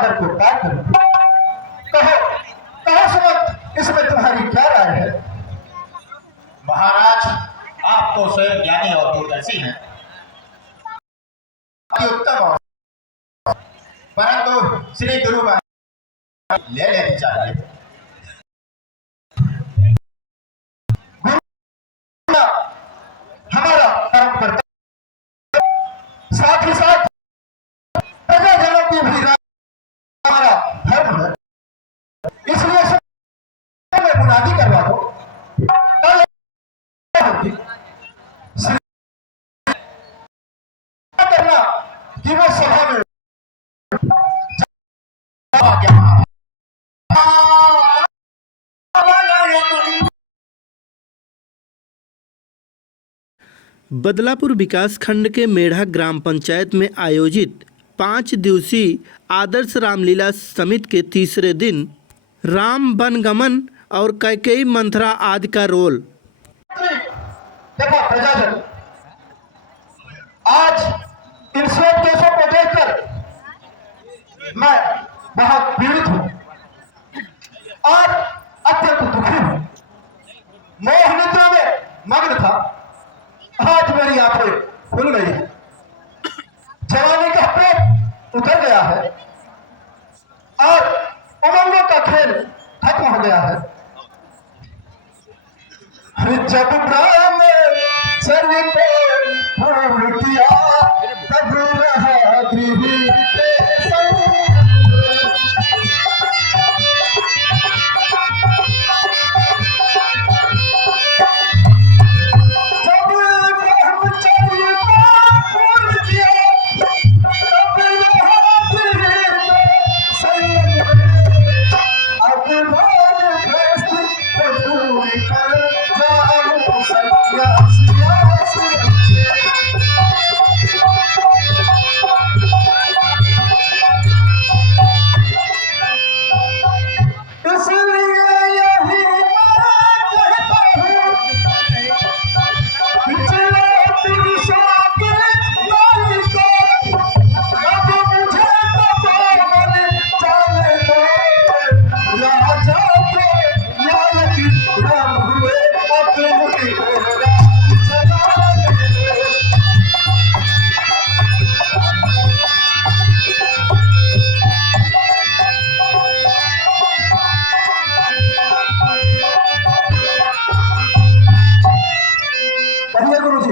सागर को पार करूं। कहो कहो सुमंत, इसमें तुम्हारी क्या राय है? महाराज, आप तो स्वयं ज्ञानी और दूरदर्शी हैं। उत्तम और परंतु श्री गुरु ले लेनी चाहिए। गुरु हमारा परम कर्तव्य, साथ ही साथ प्रजाजनों की भी हमारा धर्म है। इसलिए मैं बुनियादी करवा दो, कल होगी करना कि वो सभा में बदलापुर विकास खंड के मेढ़ा ग्राम पंचायत में आयोजित 5 दिवसीय आदर्श रामलीला समिति के तीसरे दिन राम वनगमन और कैकेयी मंथरा आदि का रोल। देखो प्रजाजन, आज इन सब केसों को देखकर मैं बहुत पीड़ित हूं और अत्यंत दुखी हूं। मोह निद्रा में मग्न था, आज मेरी आंखें खुल गई है। जवानी का प्रेम उतर गया है और उमंगों का खेल खत्म हो गया है। जब ब्रह्म चर्य को फूल किया तब रहा गृह के संग। गुरु जी,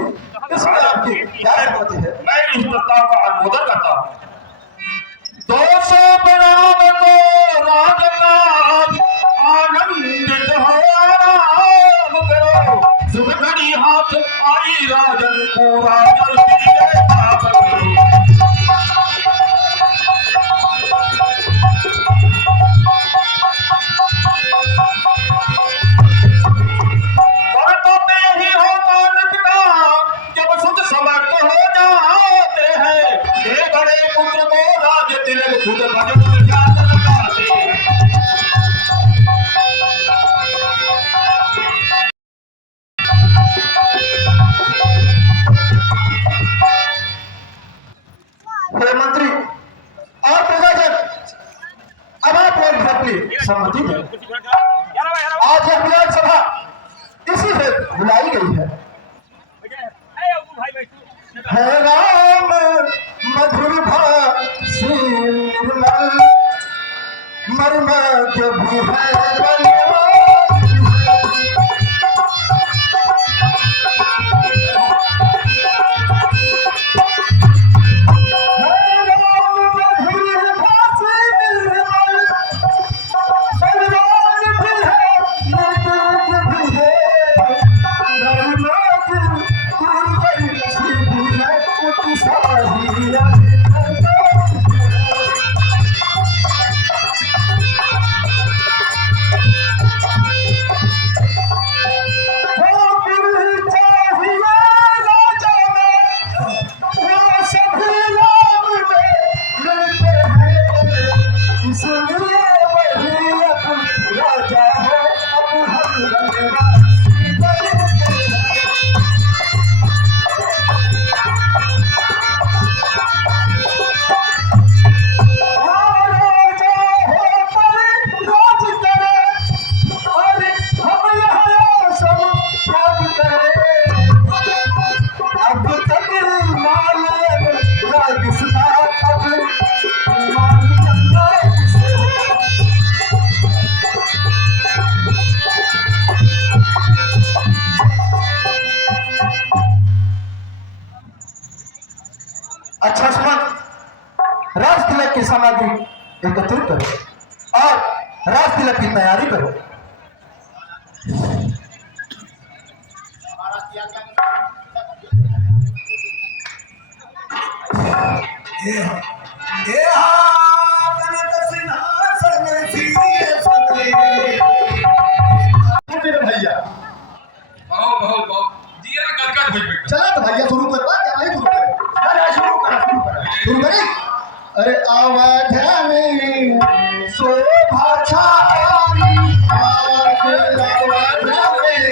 इसमें आपकी क्या सहमति है? मैं इस प्रस्ताव का अनुमोदन करता हूँ। 200 बराब को राजकाज आनंदित हो आराम करो। सुखड़ी हाथ आई राजन पूरा जल्दी के पाप करो। मंत्री और प्रजाजन, अब आप लोग अपनी सहमति दें। आज यह विधानसभा इसी से बुलाई गई है। राम मधुर भाषी निर्मल मर्मज्ञ भी है। की सामग्री एकत्रित करो और राज तिलक की तैयारी करो। भैया बहुत बहुत बहुत दिया गदगद हो गई। चला तो भैया शुरू करवा क्या नहीं शुरू करे? अरे शुरू करें। अरे अवध में शोभा छाई, अवध में शोभा छाई,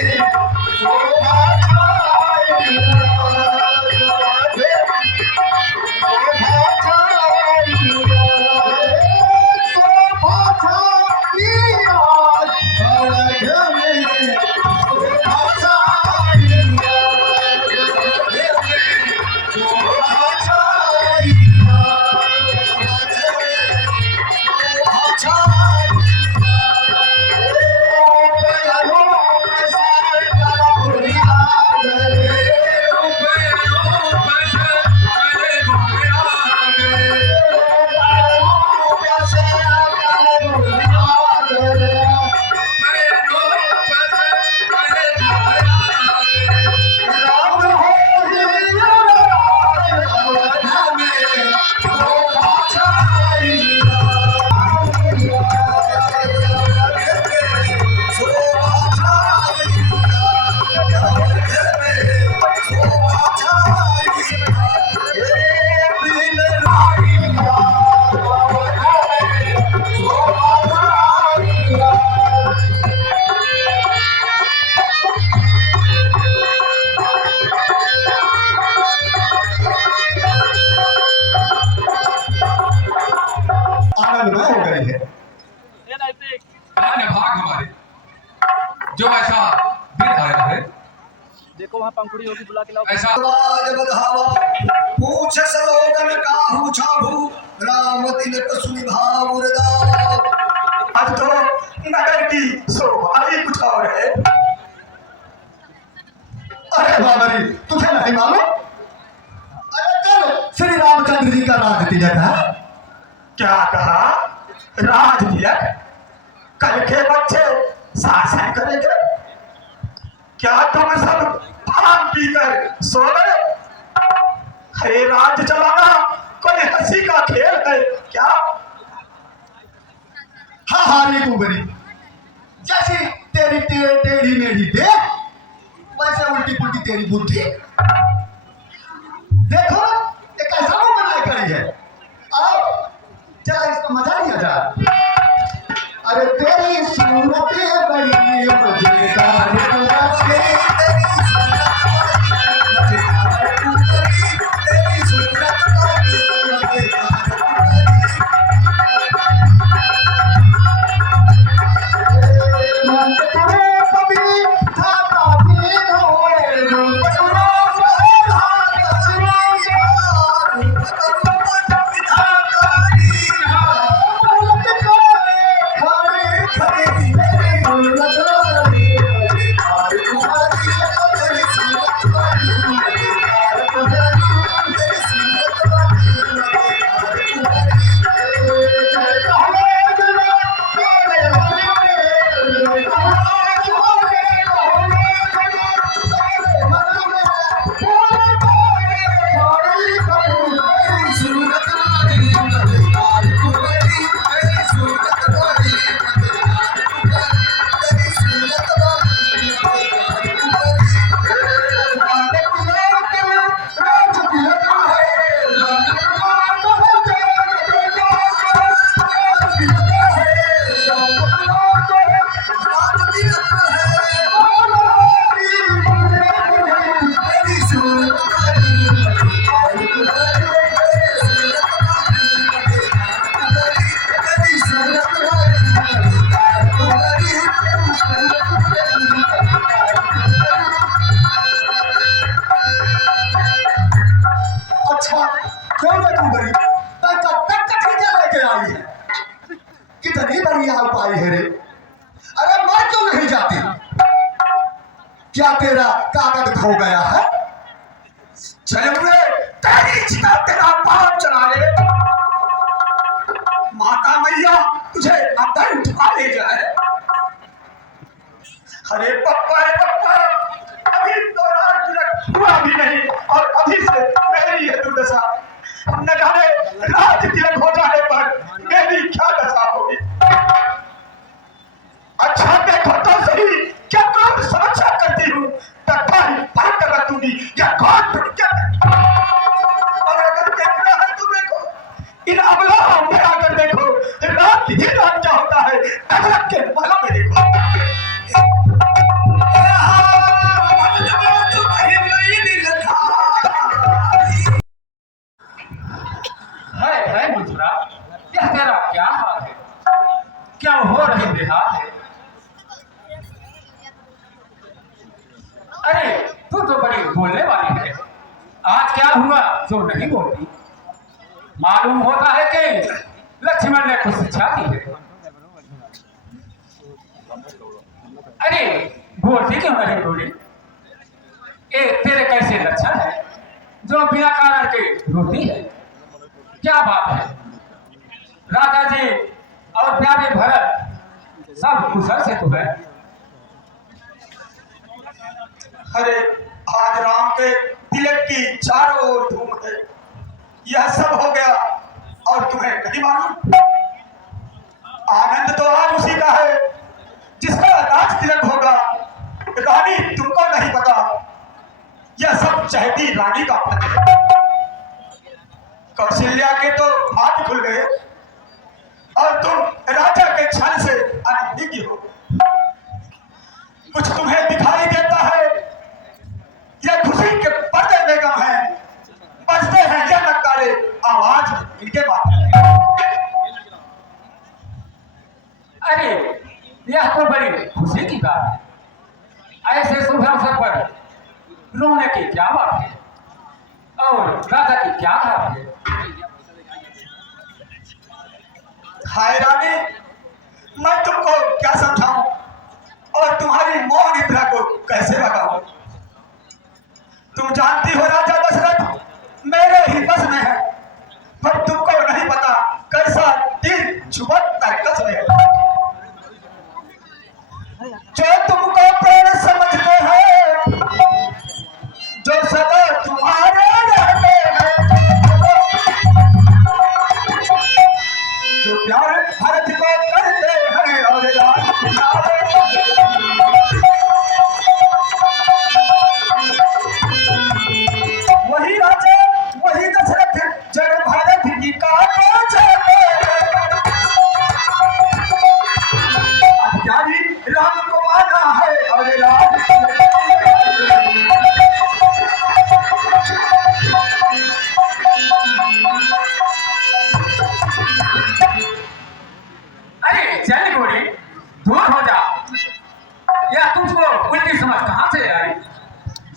आनंदमय हो गई है। धन्य भाग हमारे जो ऐसा दिन आया है। देखो वहाँ पंखुड़ी होगी, बुला के लाओ। ऐसा राज बधावा पूछ सलोगन काहू छाभू, राम तिलक सुनिभाव हृदय। आज तो नगर की शोभा ही कुछ और है। अरे बाबरी, तुझे नहीं मालूम? अरे कल श्री रामचंद्र जी का राज तिलक है। क्या कहा? राज तिलक? कल के बच्चे शासन करेंगे? क्या तुम सब भांग पीकर सो गए? अरे राज चलाना कोई हंसी का खेल है क्या? हाँ हाँ रे कुंवरी, जैसी तेरी टेढ़ी मेढ़ी देख, वैसे उल्टी पुल्टी तेरी बुद्धि। देखो एक ऐसा बनाई करी है। आओ चला इसका मजा लिया जाए। अरे तेरी सूरत बड़ी मजेदार, तेरी सूरत बड़ी मजेदार। मन करे कभी धागा भी धोए, मन करे कितनी बढ़िया उपाय है रे। अरे मर क्यों नहीं जाती? क्या तेरा कागज खो गया है? चले हुए तेरी चिता तेरा बाप चला ले। माता मैया तुझे अंदर उठा ले जाए। अरे पप्पा अभी तो रात तिलक हुआ भी नहीं और अभी से मेरी ये दुर्दशा। न जाने रात तिलक हो जाने पर मेरी क्या दशा होगी। अच्छा देखो तो सही, क्या कौन समस्या करती हूँ तथा ही पार कर रखूंगी या कौन क्या। और अगर देखना है तो देखो इन अबलाओं में आकर देखो, रात ही रात क्या होता है तगलक के बालों में देखो। है मथुरा, यह तेरा क्या हाल है? क्या हो रही बेहाल है? अरे तू तो बड़ी बोलने वाली है, आज क्या हुआ जो नहीं बोलती? मालूम होता है कि लक्ष्मण ने कुछ शिक्षा दी है। अरे बोलती क्यों नहीं बोली? तेरे कैसे लक्षण है जो बिना कारण के रोती है? क्या बात है? राजा जी और प्यारे भरत सब कुशल से तो है? अरे आज राम के तिलक की चारों ओर धूम है, यह सब हो गया और तुम्हें नहीं मालूम? आनंद तो आज उसी का है जिसका राज तिलक होगा। रानी तुमको नहीं पता, यह सब चाहती रानी का फल है। कौशल्या के तो हाथ खुल गए और तुम राजा के छल से अनभिज्ञ हो। कुछ तुम्हें दिखाई देता है या खुशी के पर्दे में गम है? बजते हैं या नकारे आवाज इनके माथे। अरे यह तो बड़ी खुशी की बात है। ऐसे शुभ अवसर पर रोने की क्या बात है और राजा की क्या बात है? हाय रानी, मैं तुमको क्या समझाऊं और तुम्हारी मोह निद्रा को कैसे भगाऊं? तुम जानती हो राजा दशरथ मेरे ही बस में है, पर तुमको नहीं पता कैसा तीर चुभत तरकस में है। जो तुमको प्राण समझते हैं, जो सदा तुम्हारे रहते हैं, जो प्यार भरत को करते हैं और राज वही राजा वही दशरथ जब भारत की काटो चाहते हैं। अत्यारी राम को माना है और राज चल गोरी दूर हो जा। यह तुमको उल्टी समझ कहां से आई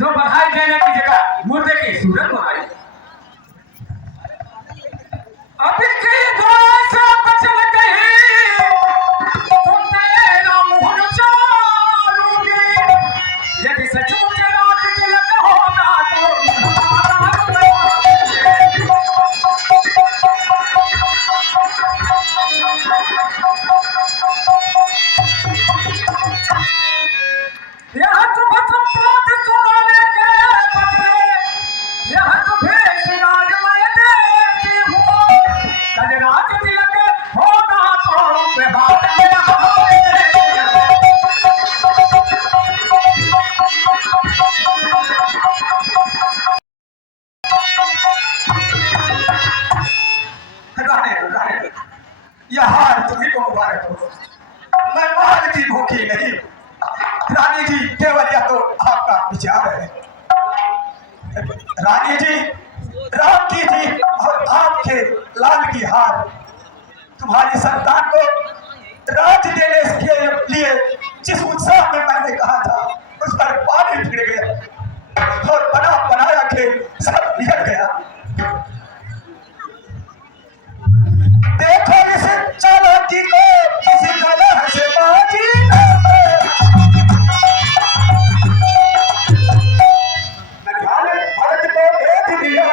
जो बधाई देने की जगह मुर्दे की सूरत बनाई? अब इसकी दुआ से बचन कही तो तेरा मुंह चालूंगी। यदि सचमुच रात तिलक होगा यह तुम संप्रोत सुनाने के बदले यह तुम्हें सिराज मैं देती हूँ। कल रात तिलक होगा तो बेहाल में यह हार तुम्ही को मुबारक हो। मैं महल की भूखी नहीं, रानी जी केवल यह तो आपका विचार है। रानी जी, राम की जी और आपके लाल की हार तुम्हारी संतान को राज देने के लिए जिस उत्साह में मैंने कहा था उस पर पानी फिर गया और बना बनाया खेल सब बिगड़ गया। देखो इस चालाकी को किसी कलह से बाजी भारत को भेज दिया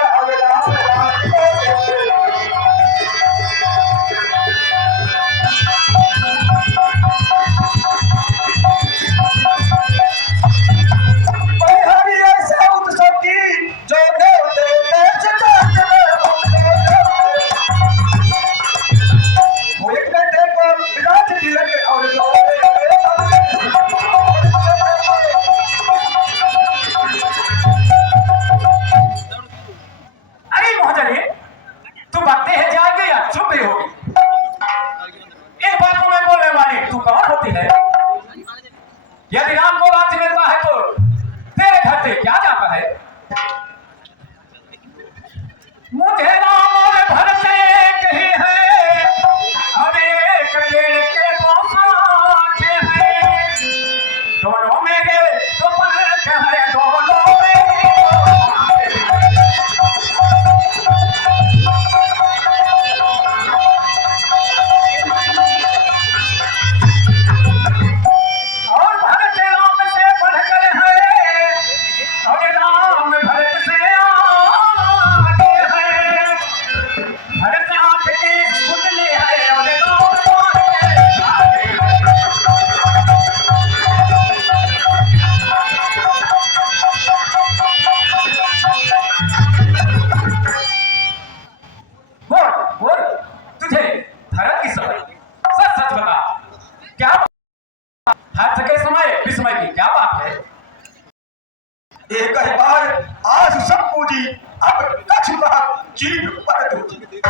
जीभ पर दूंगी।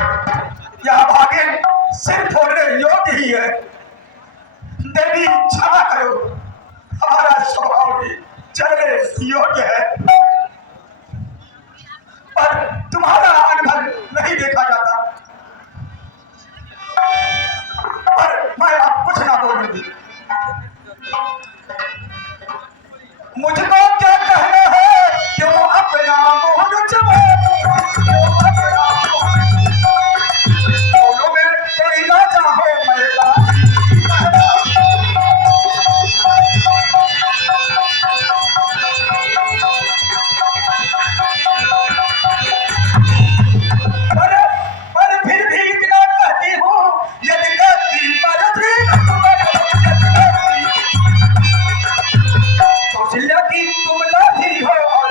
यह भागे सिर फोड़ने योग्य ही है। देवी क्षमा करो, हमारा स्वभाव भी चलने योग्य है, पर तुम्हारा अनुभव नहीं देखा जाता। पर मैं अब कुछ ना बोलूंगी। मुझको क्या कहना है, क्यों अपना मोहन जमाऊं, क्यों अपना मोहन दोनों में कोई ना चाहो मेरा। पर फिर भी इतना कहती हूँ, यदि गलती मर्जी कौशल्या की तुम लाठी हो और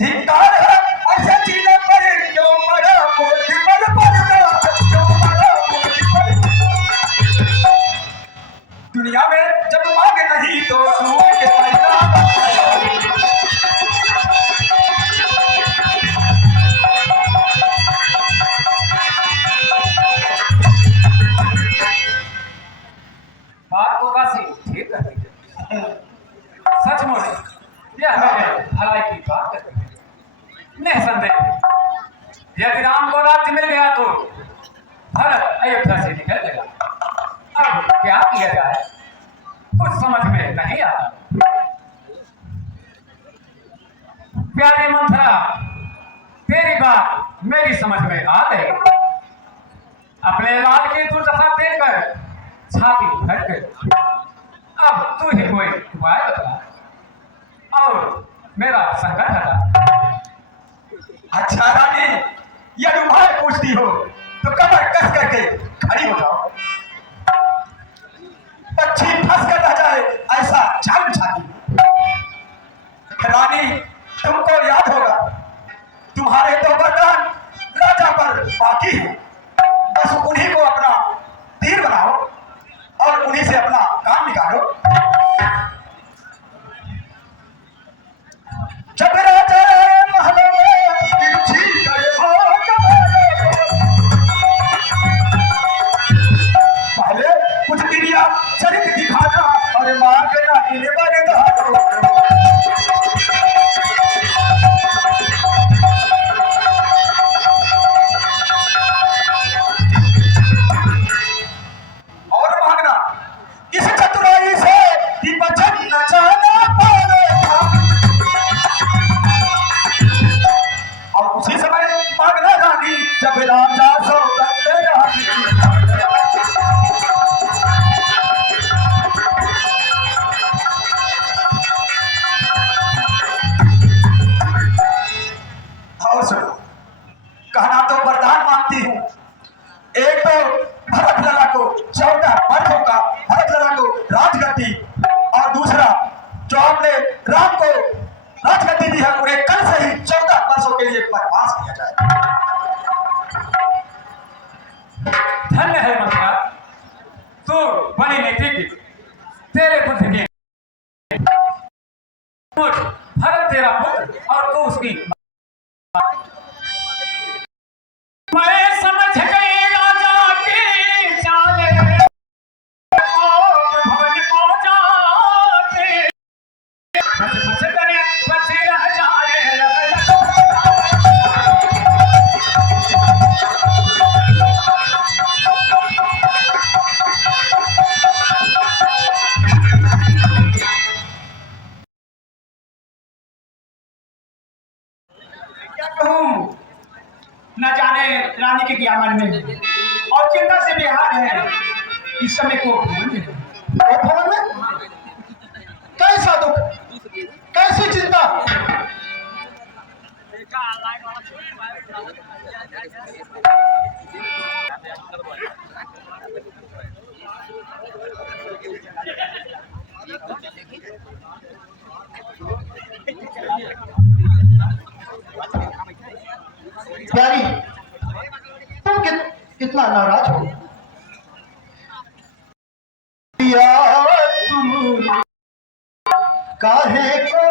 धिक्कार है ऐसे जीने पर, क्यों मरा मूर्ति पर पड़ना, क्यों मरा मूर्ति पर। दुनिया में जब मांग नहीं तो दूर के पैदा। बात को काशी ठीक करती है। सचमुच यह मेरे भलाई की बात करती है। निसंदेह यदि राम को राज्य मिल गया तो भरत अयोध्या से निकल गया। अब क्या किया जाए कुछ समझ में नहीं आता। प्यारी मंथरा, तेरी बात मेरी समझ में आ गई। अपने लाल की दुर्दशा देखकर छाती फट गई। अब तू ही कोई उपाय बता और मेरा संकट हटा। अच्छा रानी, यदि उपाय पूछती हो तो कमर कस करके खड़ी हो जाओ। पक्षी फंस कर रह जाए ऐसा जान बिछाती। रानी, तुमको याद होगा तुम्हारे तो वरदान राजा पर बाकी है। बस उन्हीं को अपना तीर बनाओ और उन्हीं से अपना काम निकालो। जब राजा महलों में तिरछी करे भोज पहले कुछ क्रिया चरित्र दिखाना और मांगना इन वरदानों। और मांगना इस चतुराई से कि बचन न जाना पावेगा। और उसी समय मांगना रानी जब राजा सौगंध रानी। और सुनो, कहना तो वरदान मांगती हूँ। एक तो भरत लला को 14 वर्षों का भरत लला को राजगद्दी, और दूसरा जो आपने राम को राजगद्दी दी है उन्हें कल से ही 14 वर्षों के लिए वनवास किया जाए। धन्य है मंत्रा, तू बड़ी नीतिज्ञ। तेरे बुद्धि के भरत तेरा पुत्र और तू उसकी। मैं समझ गई राजा की चाल, भवन को जाते बस करे बस रह जाए। क्या कहूँ, न जाने रानी के क्या मन में, और चिंता से बेहाल है इस समय को भवन में कैसा दुख, कैसी चिंता। प्यारी, तुम कितना इतना नाराज हो? या तुम काहे को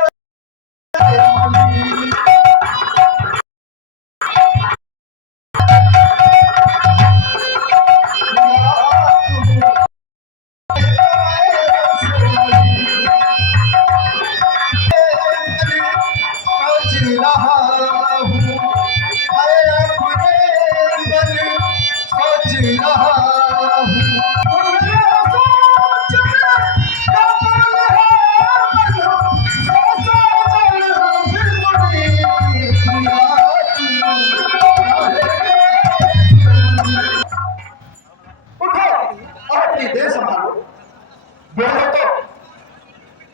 देश संभालो। बोलो तो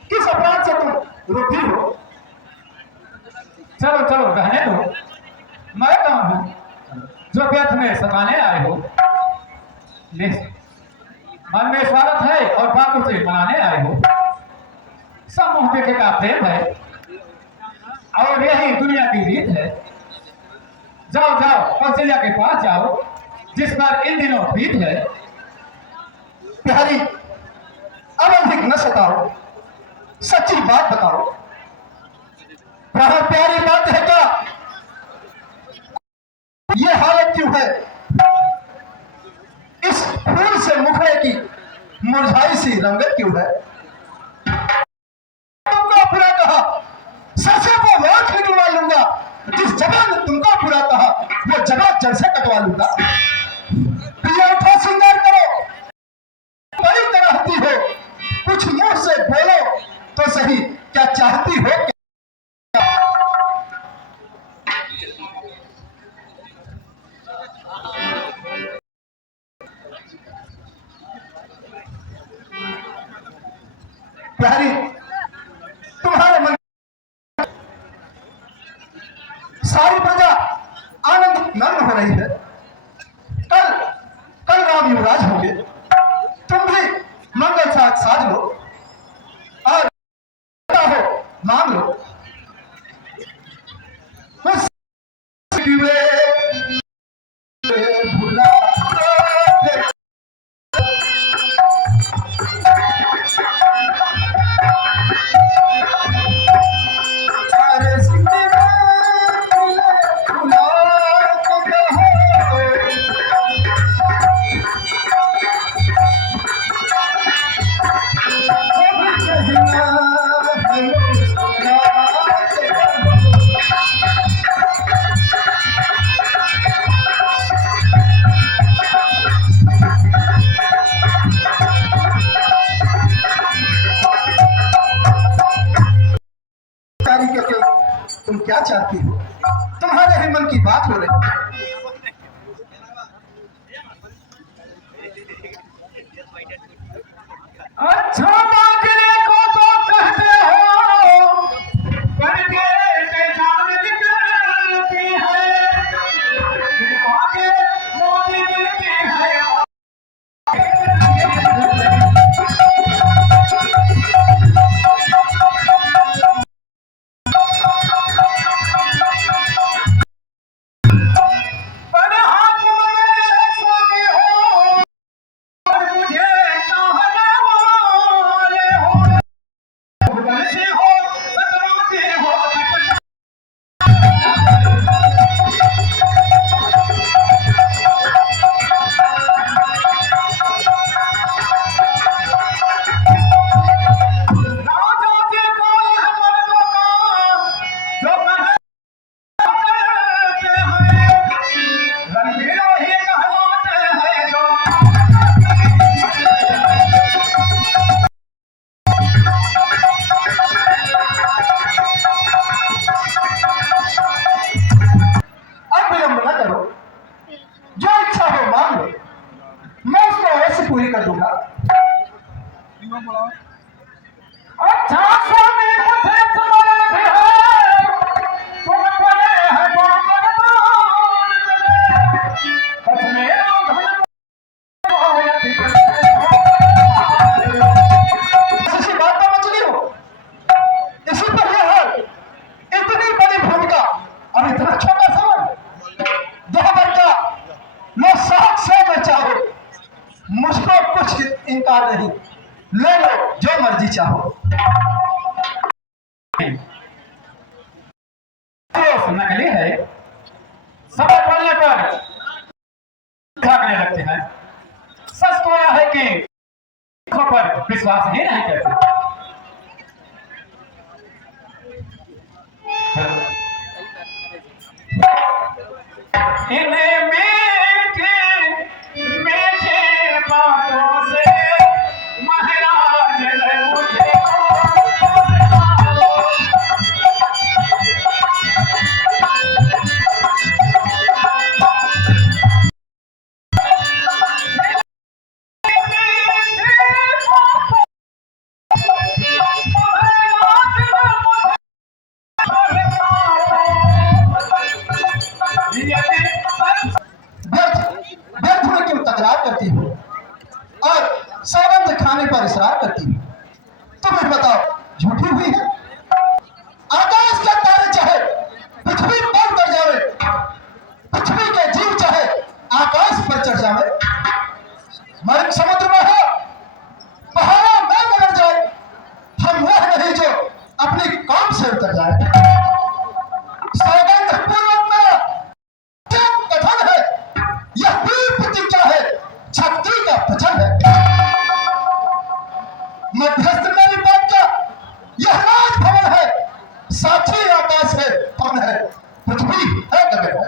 किस अपराध से तुम रोती हो? चलो चलो रहने दो, मैं कहाँ हूँ जो व्यर्थ में सताने आए हो। मन में स्वागत है और बातों से मनाने आए हो। सब मुंह देखे का प्रेम है और यही दुनिया की रीत है। जाओ जाओ कौशल्या के पास जाओ जिस पर इन दिनों प्रीत है। प्यारी, अब अधिक न सताओ, सच्ची बात बताओ। प्यारी बात है क्या? ये हालत क्यों है? इस फूल से मुखड़े की मुरझाई सी रंगत क्यों है? तुमको पूरा कहा, सरसे को आंख निकलवा लूंगा। जिस जगह ने तुमको पूरा कहा वो जगह जड़ से कटवा लूंगा। प्रिया उठो, श्रृंगार करो, बड़ी तरहती हो, कुछ मुंह से बोलो तो सही, क्या चाहती हो? प्यारी, तुम्हारे मन सारी प्रजा आनंद मग्न हो रही है। कल कल राम युवराज होंगे, तुम भी मंगल साथ साज लो और हो मांग लो। तुम क्या चाहती हो? तुम्हारे ही मन की बात हो रही है। अच्छा मांगने को तो कहते हो, करके जान निकलती है, आगे मोती मिलती है। पूरी कर दूंगा। अच्छा स्वामी मुझे तुम्हारे भी है, तुम बने हैं बस मेरा इसी बात का मछली हो, इसी पर यह है, इतनी बड़ी भूमिका और इतना छोटा समय, 2 बच्चा मैं 7 से ले लो जो मर्जी चाहो। तो नकली है, समय पड़ने पर भागने लगते हैं। सच तो यह है कि पर विश्वास ही नहीं करते। इन्हें मीठी मीठी बातों से महाराज ने मुझे व्यर्थ व्यर्थ में क्यों तकरार करती हो और सौगंध खाने पर इसरार करती हो? तो फिर बताओ, झूठी हुई है? आकाश के तारे चाहे पृथ्वी पर उतर जावे, पृथ्वी के जीव चाहे आकाश पर चढ़ जावे, मर्ग समुद्र में हो, पहाड़ों में बदल जाए, हम वह नहीं जो अपनी कौम से उतर जाए। सौगंध पूर्वक मेरा कथन है, यह वीर प्रतिज्ञा है, शक्ति का वचन है। मध्यस्थ मेरी बात का यह राजभवन है, साक्षी आकाश है, पवन है, पृथ्वी है, गगन है।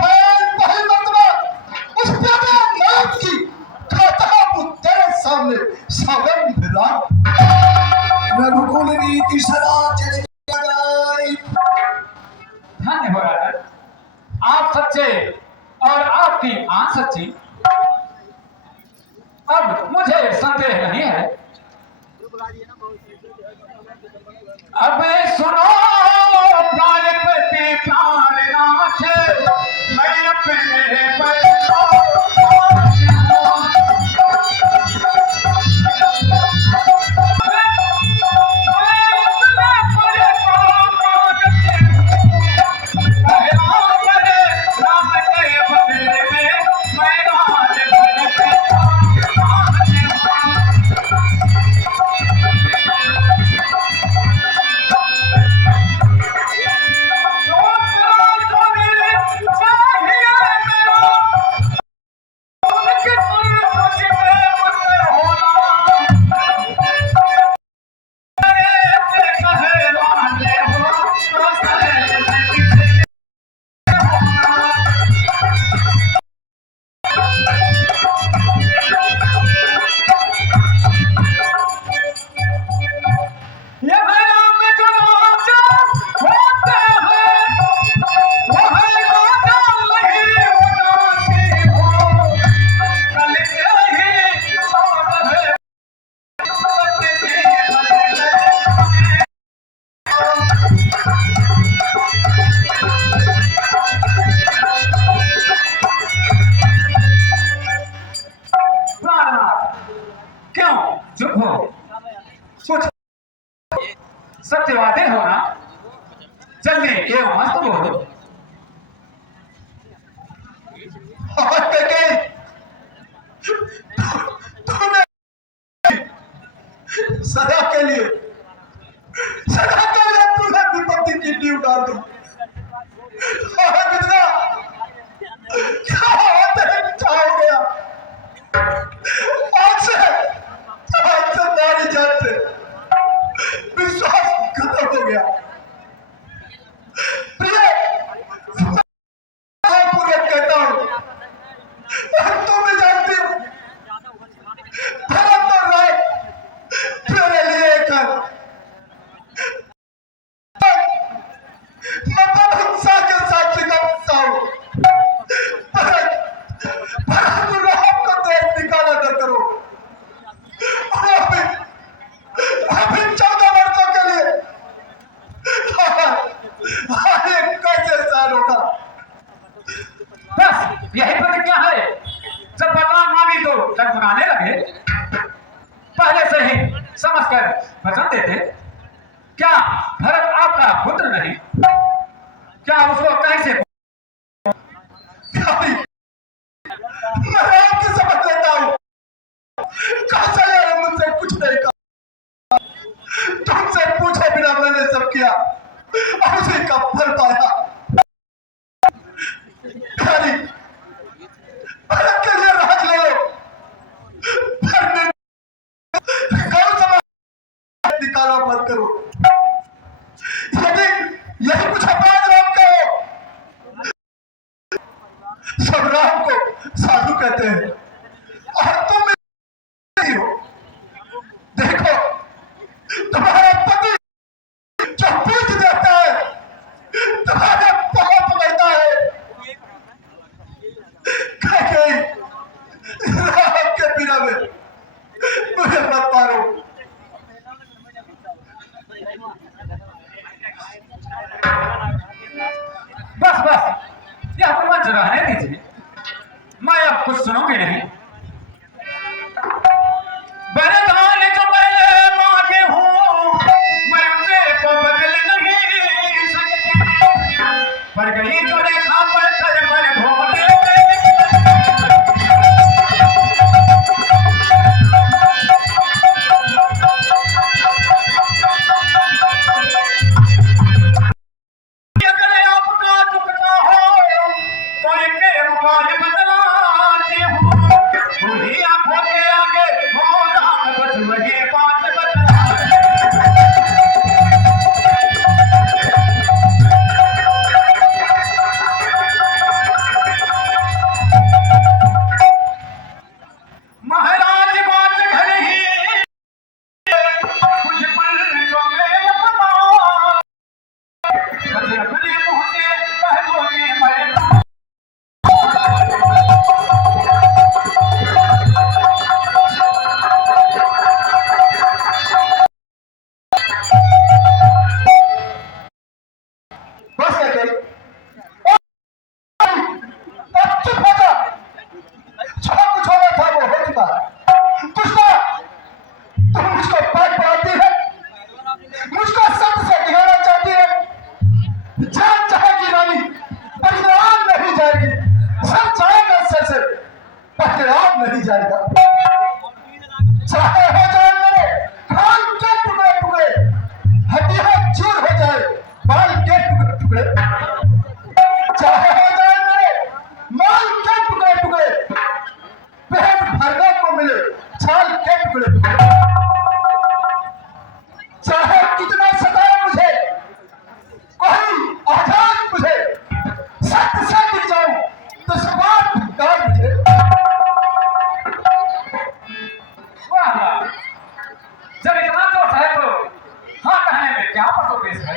मैं पहली मर्तबा उस प्यारे नाम की खाता हूं तेरे सामने सौगंध राम। रघुकुल रीति सदा चली जाए। धन्य हो रहा है आप सच्चे और आपकी आंख सच्ची। अब मुझे संदेह नहीं है। अब सुनो प्राणपति प्राणनाथ, मैं अपने क्यों चुप हो? कुछ सत्यवादी हो ना, जल्दी एवं मस्त बोलो। सदा के लिए तुम्हें विपत्ति की नींव डाल दूं। क्या हो गया? आज से नारी जात से विश्वास खत्म हो गया। प्रिय पूर्वक कहता हूं, तुम भी जानती हो धर्म और राय मेरे लिए एक हिंसा के साथ निकलता हूं, को देश निकाला न करो। अभी 14 वर्षों के लिए कैसे साल होगा? बस यही प्रतिज्ञा है। जब बदला मांगी तो डगमगाने लगे। पहले से ही समझकर वचन देते। क्या भरत आपका पुत्र नहीं? क्या उसको कैसे मैं आपकी समझ लेता हूं, कैसा यार, मुझसे कुछ नहीं कहा, तुमसे पूछे बिना मैंने सब किया और उसी का फल पाया। भारत के लिए राज ले लो, गौ समाज निकाला मत करो। यदि यही कुछ अपराध राम का हो, सब राम को साधु कहते हैं और तुम नहीं हो। देखो तुम्हारा पति जो पूछ देता है, तुम्हारा पाँव पकड़ता है, राम के बिना में मुझे मत मारो। बस बस, ये अपमान जरा रहने दीजिए, मैं अब कुछ सुनूंगी नहीं। बरदान जो मैंने मांगे हूँ, मैं उसे तो बदल नहीं सकती, पर गई जो रेखा पर कर मन भोले। नहीं जाएगा, चाहे हो जाए मेरे खान के टुकड़े टुकड़े, हड्डियां चूर हो जाए बाल के टुकड़े टुकड़े, चाहे हो जाए मेरे माल के टुकड़े टुकड़े, पेट भरने को मिले छाल के टुकड़े टुकड़े, चाहे कितना सताए मुझे कोई आजाद मुझे, सत्य से गिर जाऊं तो समाज धिक्कार मुझे। जब इतना जोश है तो हाँ कहने में क्या परसोपेश है।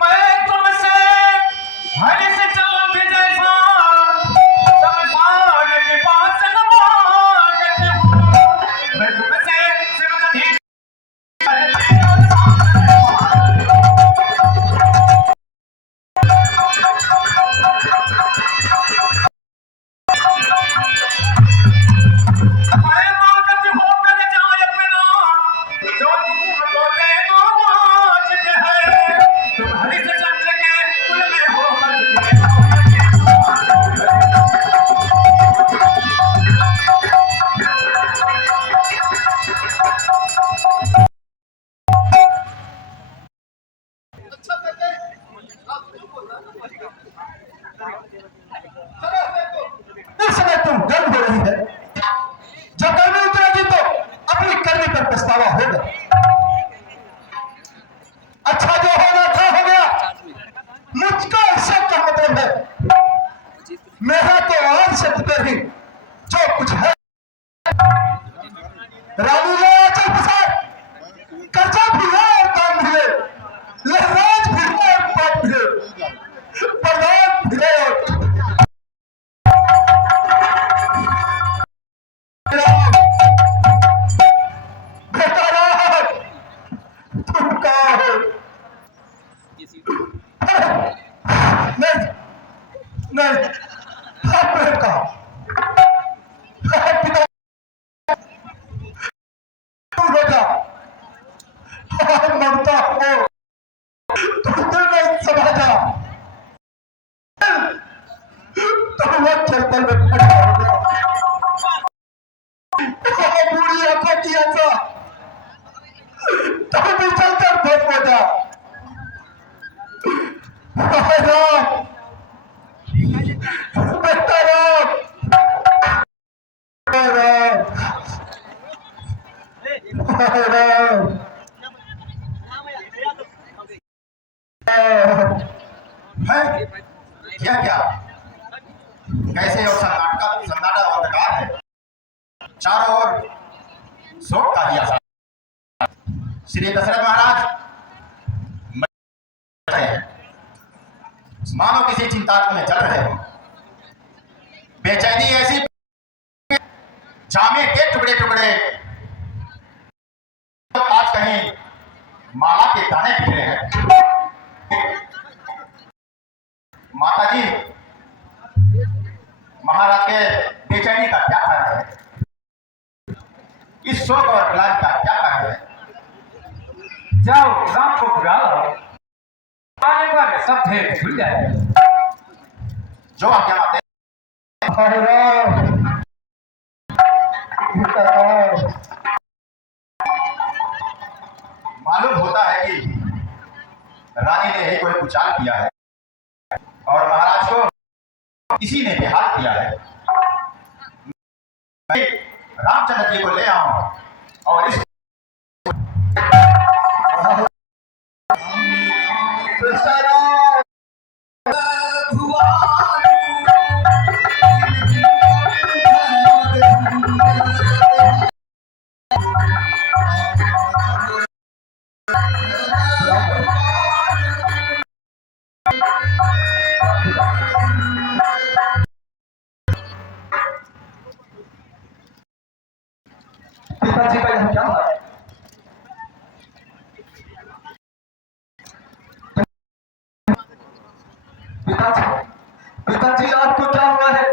मैं तुमसे हरी से चांद जैसा शमशान के पास न मांगती हूँ, मैं तुमसे सिर्फ नहीं मेरा तो आज से ही जो कुछ है रानी ले चल प्रसाद, कर्जा भी है और काम भी है, लहराज भी है और पाप भी है, प्रदान भी है और बेटा है यह क्या? कैसे और सन्नाटा अंधकार है, चारों ओर शोक का ही आसार। श्री दशरथ महाराज मानो किसी चिंता में चल रहे हो। बेचैनी ऐसी जामे के टुकड़े टुकड़े, आज कहीं माला के दाने बिखरे हैं। माता जी, महाराज के बेचैनी का क्या कारण है? इस शोक और ग्लानि का क्या कारण है? जाओ राम को बुला लो, आने वाले सब भेद खुल जाएगा। जो आज्ञा माते। मालूम होता है कि रानी ने ही कोई कुचाल किया है और महाराज को किसी ने बेहाल किया है। मैं रामचंद्र जी को ले आऊं और इस पिताजी का यहाँ क्या हुआ है? पिताजी, पिताजी आपको क्या हुआ है?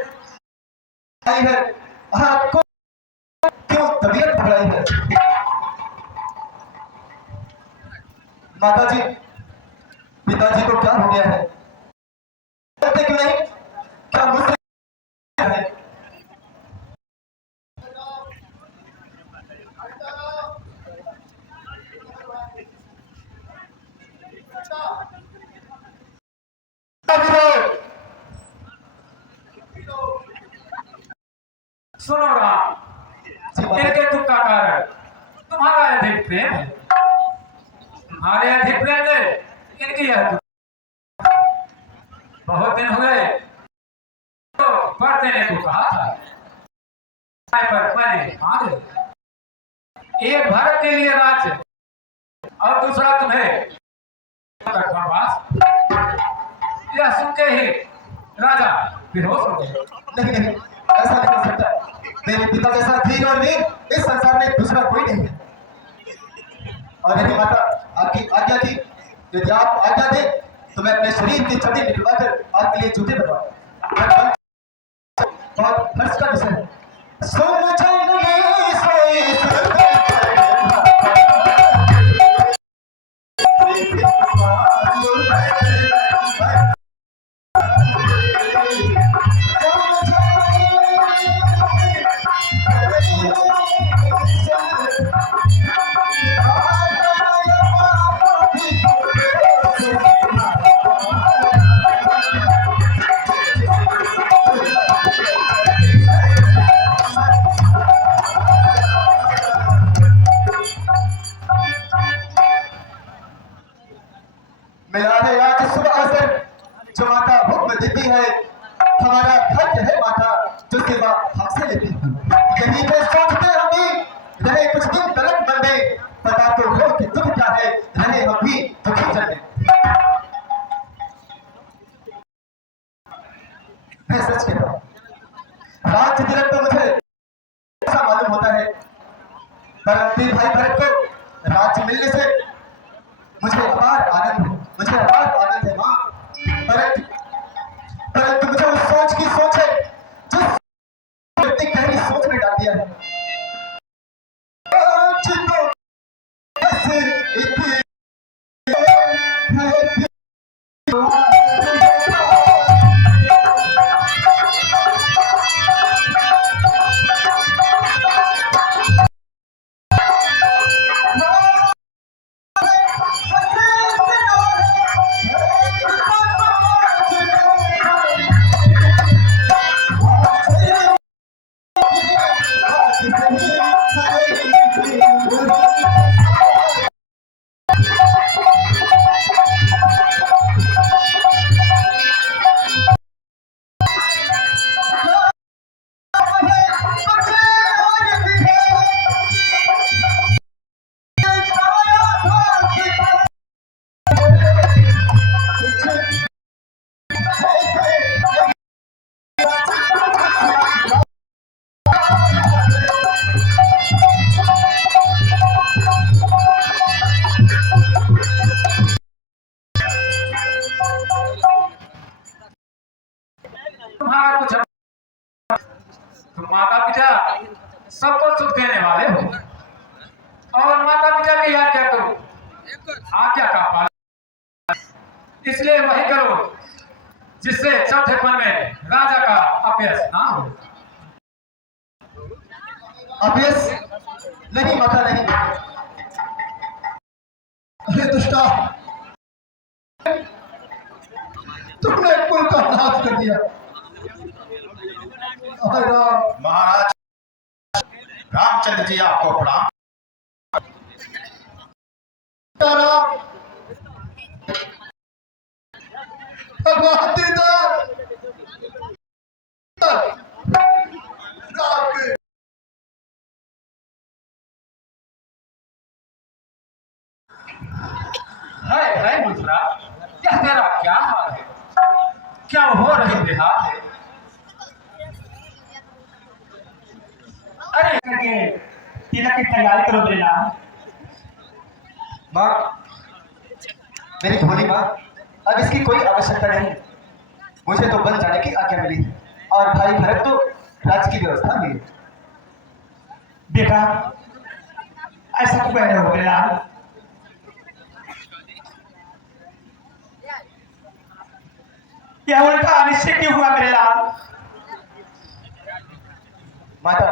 आई है आपको क्यों तबीयत घबराई है? माताजी, पिताजी को क्या हो गया है? कहते क्यों नहीं? क्या मुझसे है? सुनो राम, इनके दुख का कारण तुम्हारा अधिक प्रेम है। तुम्हारे अधिक प्रेम है इनकी यह दुख। बहुत दिन हुए तो वर देने को कहा था, पर मैंने मांग लिया। एक भारत के लिए राज्य और दूसरा तुम्हें वनवास। यह सुन के ही राजा बेहोश हो गए। नहीं नहीं, ऐसा नहीं हो सकता। मेरे पिता जैसा धीर और वीर इस संसार में दूसरा कोई नहीं है। और यदि माता आपकी आज्ञा थी, यदि आप आज्ञा दे तो मैं अपने शरीर की चड्डी निकलवाकर आपके लिए जूते बनवाऊं। बहुत हर्ष का विषय है। मिला है आज सुबह अवसर जो माता हुक्म देती है, हमारा फर्ज है माता जो सेवा हमसे लेती है। यही तो सोचते हम भी रहे कुछ दिन तलक बंदे, पता तो हो कि दुख क्या है, रहे हम भी दुखी चले। मैं सच कहता हूँ, राज्य तिलक तो मुझे ऐसा मालूम होता है, परंतु भाई भरत को राज्य मिलने से मुझे अपार आनंद है। मुझे अपार आनंद है माँ, परंतु मुझे उस सोच की सोच है जो व्यक्ति गहरी सोच में डाल दिया है। तुम माता पिता सबको सुख देने वाले हो और माता पिता की आज्ञा करो, आज्ञा का पालन, इसलिए वही करो जिससे चौथे पन में राजा का अपयश ना हो। अपयश नहीं माता नहीं। अरे दुष्टा, तुमने कुल का नाश कर दिया। महाराज रामचंद्र जी आपको प्रणाम। है मथुरा, क्या तेरा क्या हाल है? क्या हो रही बेहाल है? अरे करके तिलक की तैयारी करो बेला। माँ, मेरी भोली माँ, अब इसकी कोई आवश्यकता नहीं। मुझे तो बन जाने की आज्ञा मिली है और भाई भरत तो राज्य की व्यवस्था हुई है। बेटा ऐसा क्यों कह रहे हो बेला? यह उल्टा अनिश्चय क्यों हुआ मेरे लाल? माता,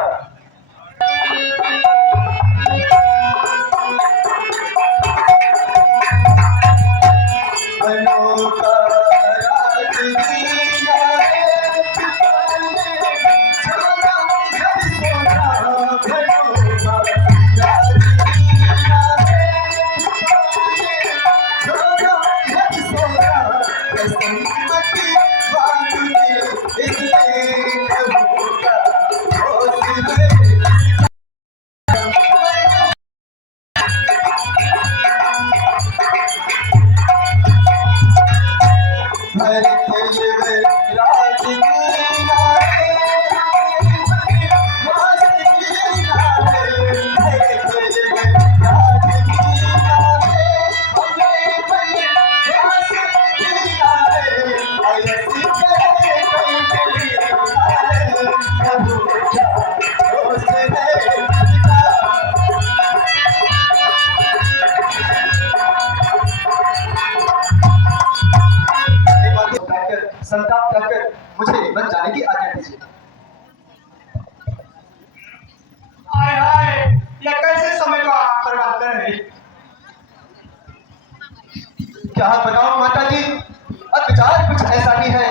संताप करकर मुझे बन जाने की आज्ञा दीजिए। हाय हाय, यह कैसे समय का बर्बाद है? क्या बताऊं माता जी, अब विचार कुछ ऐसा ही है।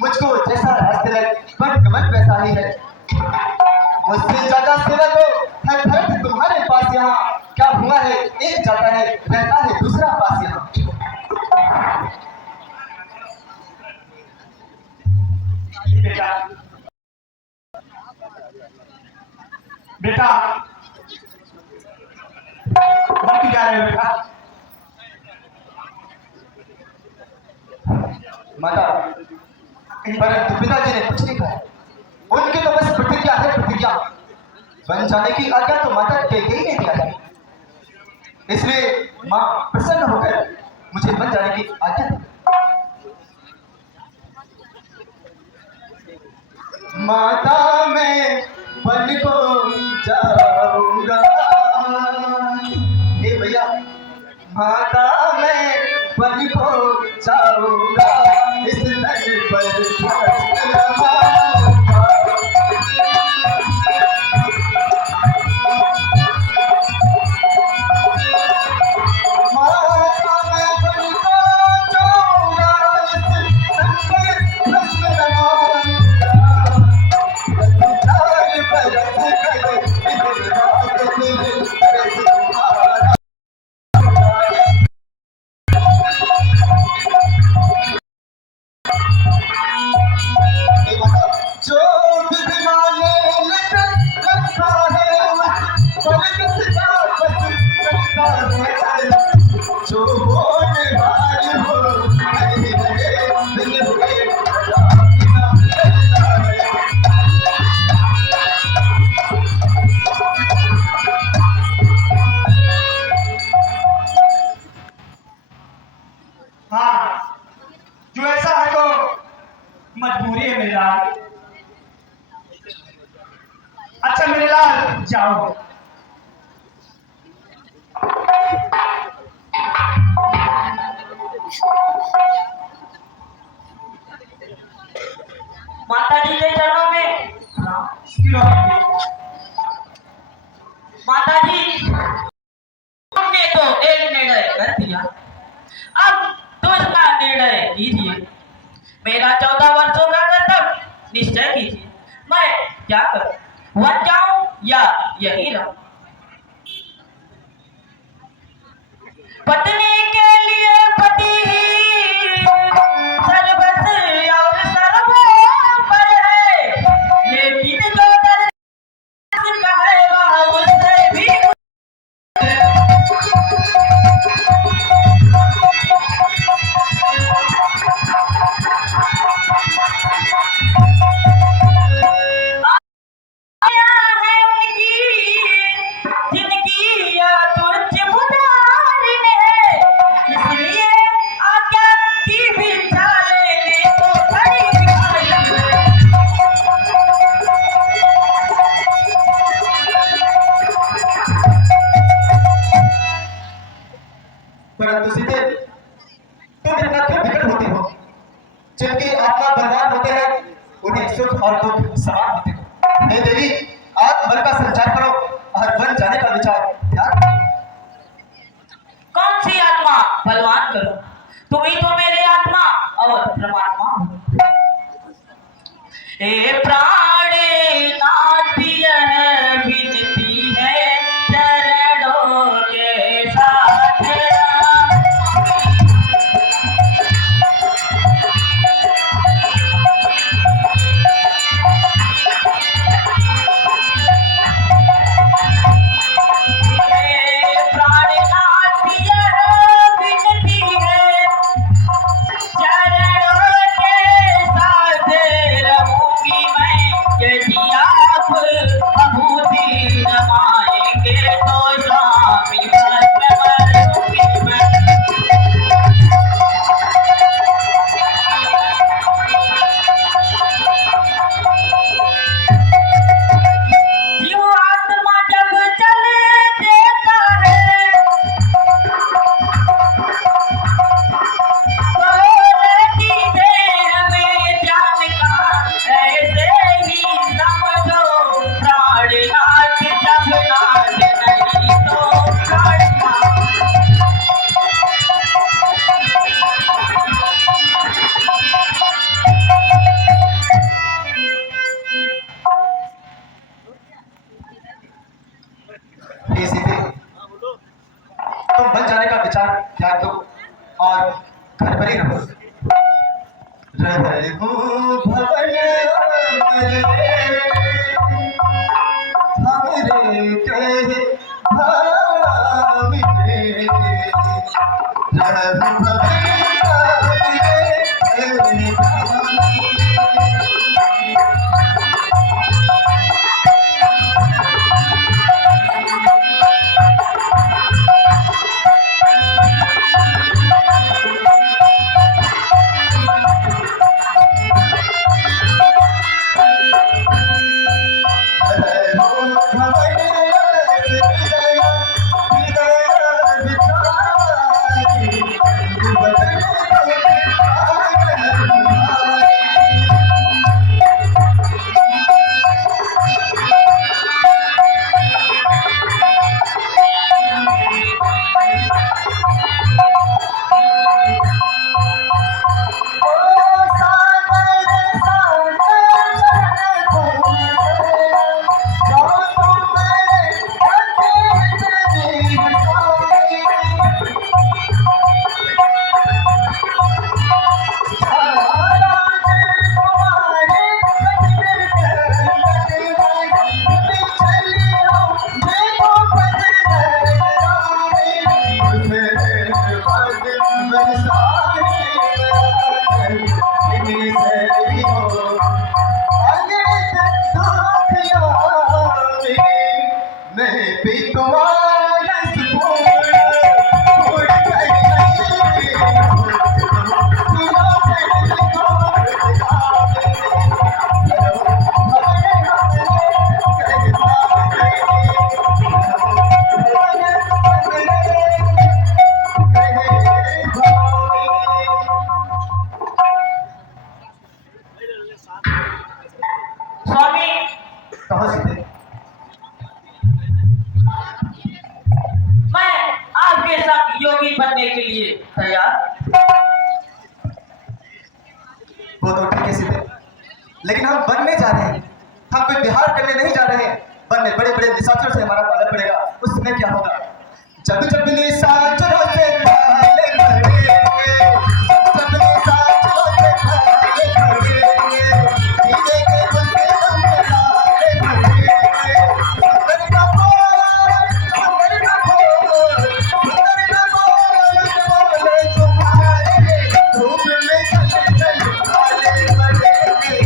मुझको जैसा रास्ते पर गमन वैसा ही है। मुझसे ज्यादा सेवा तो है भरत तुम्हारे पास। यहाँ क्या हुआ है, एक जाता है रहता है दूसरा पास। यहाँ बेटा बेटा मर क्यों जा रहे हो बेटा? माता, परंतु पिताजी ने कुछ नहीं कहा। उनकी तो बस प्रतिज्ञा है, प्रतिज्ञा। बन जाने की आज्ञा तो माता कैकेयी ने दिया है, इसलिए माँ प्रसन्न होकर मुझे बन जाने की आज्ञा दी। माता मैं बन को जाऊंगा, हे भैया, माता मैं बन को जाऊंगा, इस तट पर जाओ। माता जी के चरणों में माता जी, हमने तो एक निर्णय कर दिया, अब दूसरा निर्णय कीजिए। मेरा 14 वर्षों का कर्तव्य निश्चय कीजिए, मैं क्या करूं, वन जाऊं या यही रहूं। पत्नी के लिए पति ही सर्वस्व और सर्वोपरि है, लेकिन जो दर्द कहेगा उससे भी आया है उनकी जिनकी या तुझ बुधारिन है, इसलिए आज्ञा की भिक्षा लेने को खड़ी दिखाई है। परंतु सीते, तुम इतना क्यों विकट होती हो? जिनकी आत्मा बलवान होते हैं उन्हें सुख और दुख समान होते हैं। हे देवी, आप मन का संचार करो और वन जाने का विचार त्याग करो। कौन सी आत्मा बलवान करो, तुम ही तो मेरे आत्मा और परमात्मा हो। हे प्राणनाथ यह विनती है चरणों के साथ प्राणनाथ यह विनती है चरणों के साथ रहूंगी मैं, यदि आप विभूति नमाएंगे तो स्वामी भस्म भरूंगी मैं। जीव आत्मा जब चले देता है तो रहती देह में जान का, ऐसे ही समझो प्राणनाथ जब नाथ नहीं तो प्राण का। हे सीते, तुम वन जाने का विचार त्याग दो और घर पर ही रहो। हृदय को भवन हमरे कहे भाविने, हृदय भवन हमरे कहे आपके संग योगी बनने के लिए तैयार। वो तो ठीक है सीधे, लेकिन हम बनने जा रहे हैं, हम कोई बिहार करने नहीं जा रहे हैं। बनने बड़े बड़े निशाचरों से हमारा पाला पड़ेगा। उस समय क्या होगा? जब जब निशाचरों से पाले पड़ेंगे, जब निशाचरों से पाले पड़ेंगे, धीरे के गुस्से हम लाले पड़ेंगे। सुंदर का बोल, सुंदर का बोल, सुंदर का बोल बोले तुम्हारे, धूप में चल चल पाले पड़ेंगे।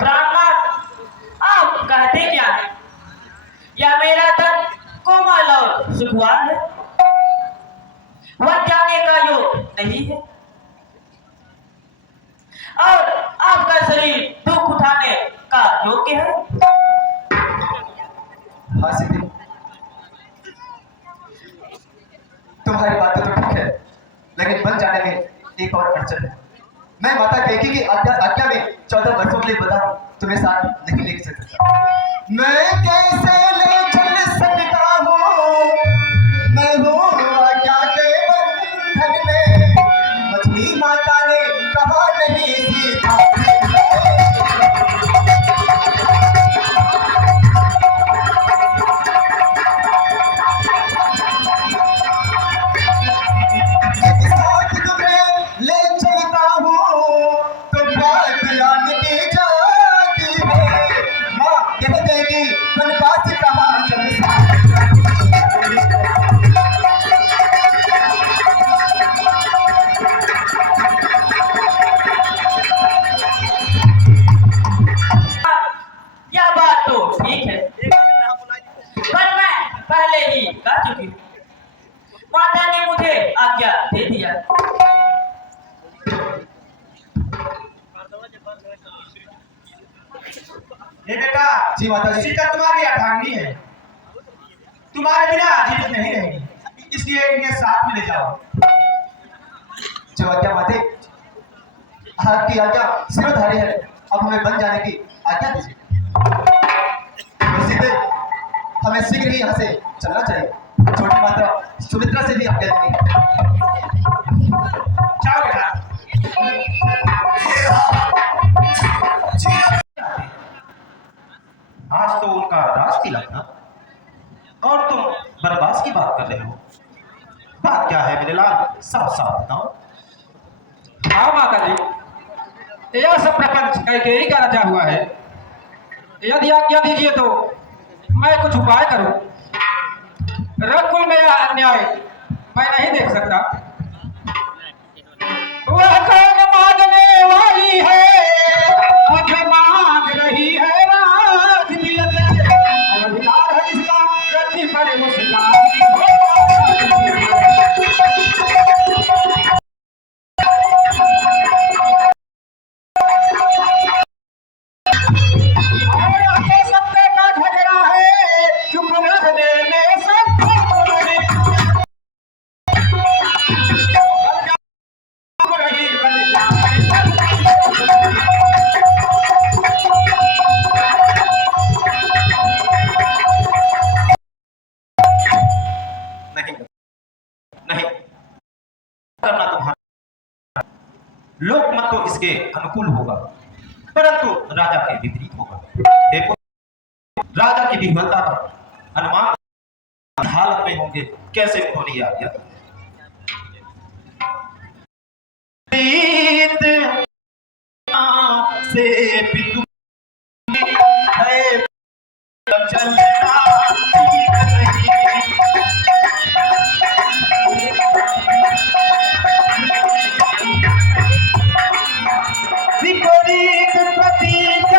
ब्राह्मण, आप कहते क्या है? या मेरा तन कोमल और सुखवार है, वन जाने का योग नहीं है, और आपका शरीर दुख उठाने का योग्य है। हाँ सीधी, तुम्हारी बातें तो ठीक है, लेकिन बन जाने में एक और अड़चन है। मैं माता कैकेयी की आज्ञा में 14 वर्षों के लिए बता तुम्हें साथ नहीं ले चल सकता। मैं कैसे ले चल सकता हूँ, मैं हूँ आज्ञा के बंधन में। मछली माता ने कहा नहीं सीता, साथ तुम्हें ले चलता हूँ तो बात जानती जाती है। माँ कह देगी बनवास कहाँ जब यह बात तो ठीक है, पर मैं पहले ही कह चुकी हूँ, माता ने मुझे आज्ञा दे दिया। ये बेटा, जी माता जी। सीता तुम्हारी अर्धांगिनी है, तुम्हारे बिना जीवित नहीं रहेगी, इसलिए इन्हें साथ में ले जाओ। जो आज्ञा माते, आपकी आज्ञा सिरोधारी है। अब हमें बन जाने की आज्ञा दीजिए। सीधे हमें शीघ्र ही यहाँ से चलना चाहिए। छोटी माता सुमित्रा से भी आज्ञा लेनी। जाओ बेटा। आज तो उनका राज तिलक था और तुम बनवास की बात कर रहे हो। बात क्या है मेरे लाल, साफ साफ बताओ। हाँ माता जी, यह सब प्रपंच कैकेयी का रचा हुआ है। यदि आज्ञा दीजिए तो मैं कुछ उपाय करूं। रघुकुल में यह अन्याय मैं नहीं देख सकता। वह कौन मांगने वाली है, अब मांग रही है राज तिलक। अधिकार है जिसका गद्दी पर उसका। नहीं नहीं करना तुम्हारा, लोकमत तो इसके अनुकूल होगा, परंतु राजा के विपरीत होगा। देखो, राजा की विफलता पर अनुमान हालत में होंगे, कैसे उन्होंने याद किया। से भी तुम है चलना ठीक नहीं। विपरीत प्रतीक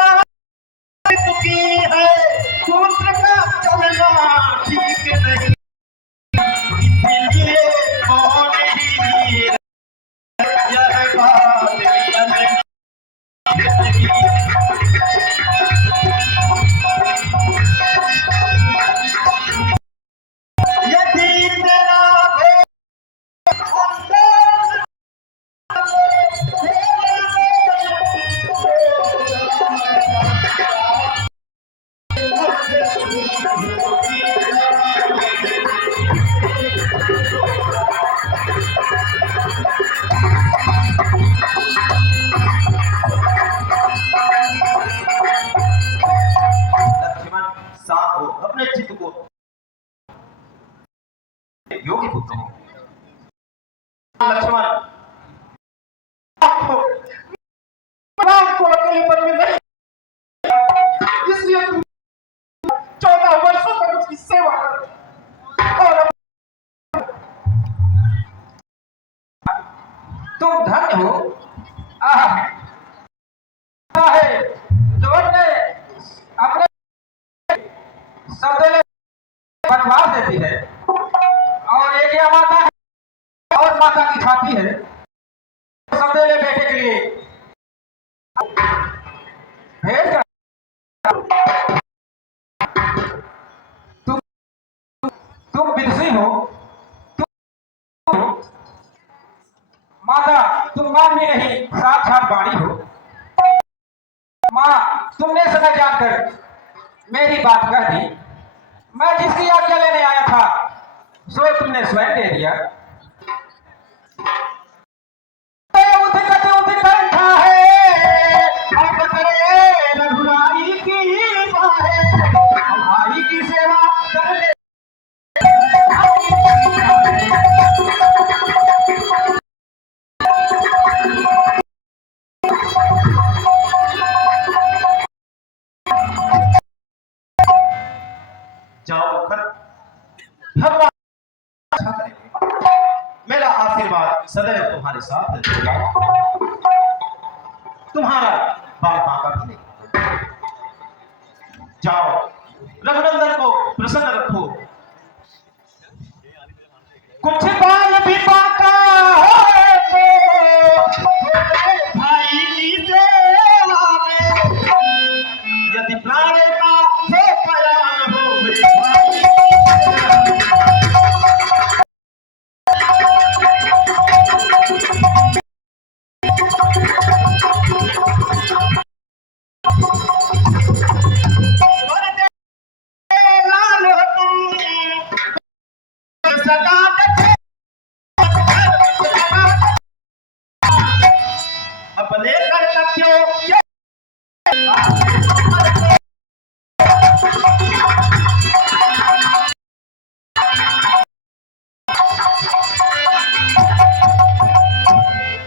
अपने चित्त को योगी पुत्र हो। लक्ष्मण राम को अकेले पर में नहीं, इसलिए तुम 14 वर्षों तक उसकी सेवा करो और तुम धन्य हो। आह है जो अपने सौतेले बनवास देती है और एक यह माता है और माता की छाती है सौतेले बेटे के लिए भेज कर तुम बिरसी हो, तुम माता, तुम मान भी नहीं साक्षात बाणी हो। माँ, तुमने समय जानकर मेरी बात कह दी। मैं जिसकी आज्ञा लेने आया था सो तुमने स्वयं दे दिया। रघुराई की भाई की सेवा कर ले। जाओ कर भगवान अच्छा करेंगे। मेरा आशीर्वाद सदैव तुम्हारे साथ रहेगा। तुम्हारा बाल बांका भी नहीं। जाओ रघुनंदन को प्रसन्न रखो। कुछ बाल भी बांका है तो भाई की सेवा में, यदि प्राण का हो प्रयाण हो अपने कर्तव्यों के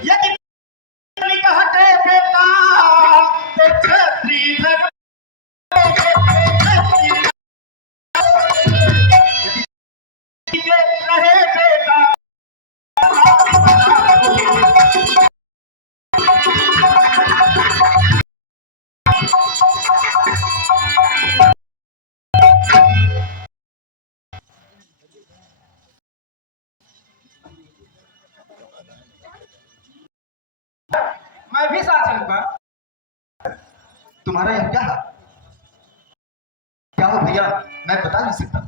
यदि कहते बेटा तो छत्री धर्म रहे बेटा मैं भी साथ चलूंगा। तुम्हारा यह क्या है? क्या हो भैया, मैं बता नहीं सकता।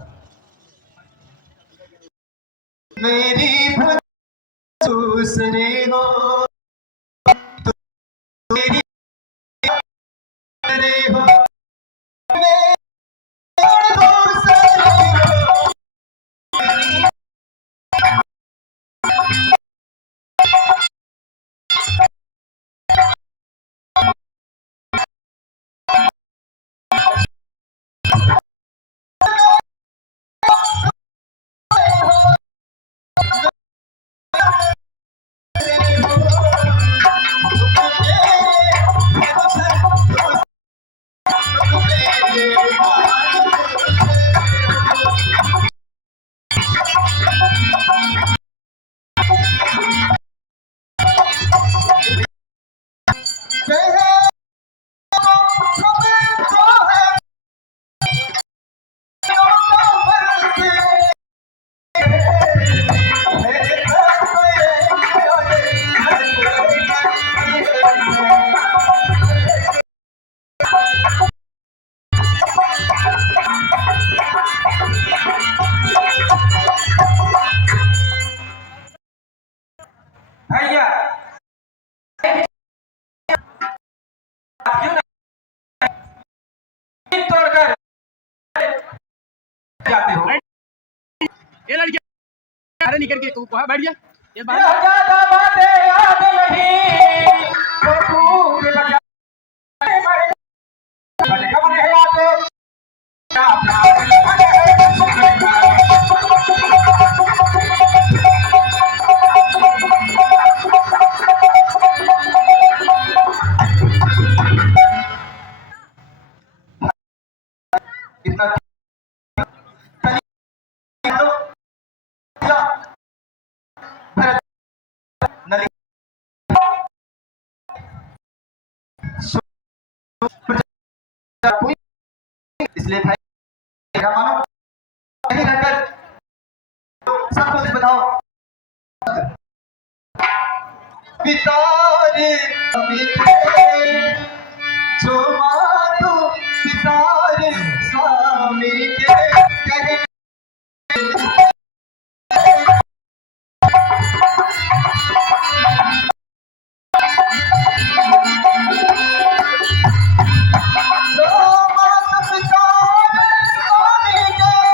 मेरी भूल दूसरे हो तो मेरी हो, भैया क्यों नहीं तोड़कर जाते हो? ये लड़की अरे निकल के वहां बैठ गया। ये बात यह ज्यादा बातें याद नहीं तो तू भी बचा मरे खबर है याद इसलिए भाई मेरा मानो नहीं रहकर सब कुछ बताओ। पितारे जो मानो पितारे स्वामी के कहने जो मानो पितारे स्वामी के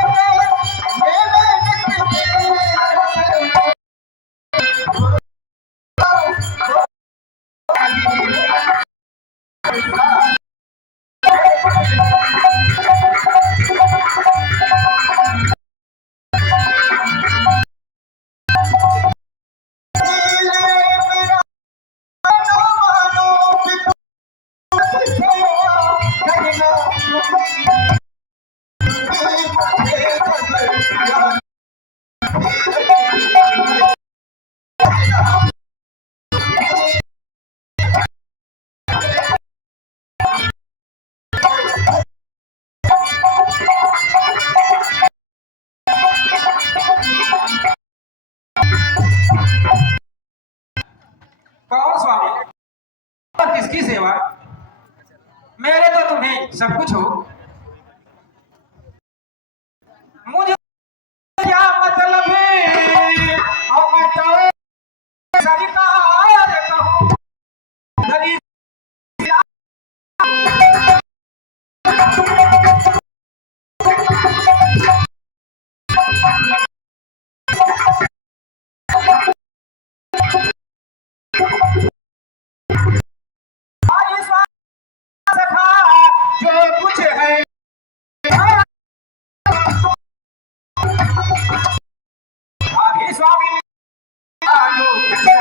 कौन स्वामी और किसकी सेवा? मेरे तो तुम्हें सब कुछ हो, मुझे क्या मतलब है? और मैं तो सरकार कहूं धनी आगे सखा जो कुछ है आगे स्वामी जो कुछ है।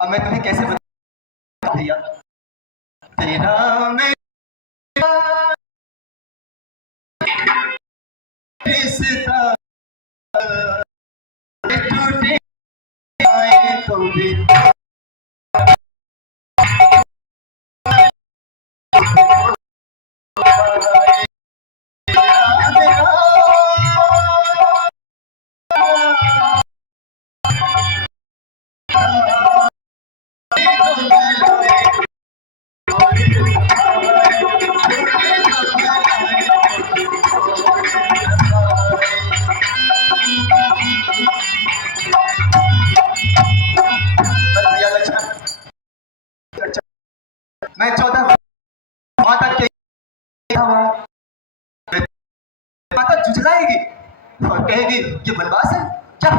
अब मैं तुम्हें कैसे बताऊं भैया, तेरा मेरा रिश्ता टूटे आए तो भी भैया लक्ष्मण, मैं 14 माता के माता जुझलाएगी और कहेगी ये बनवास है क्या?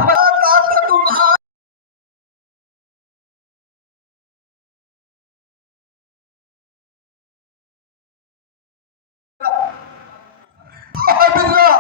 हवा तुम्हारा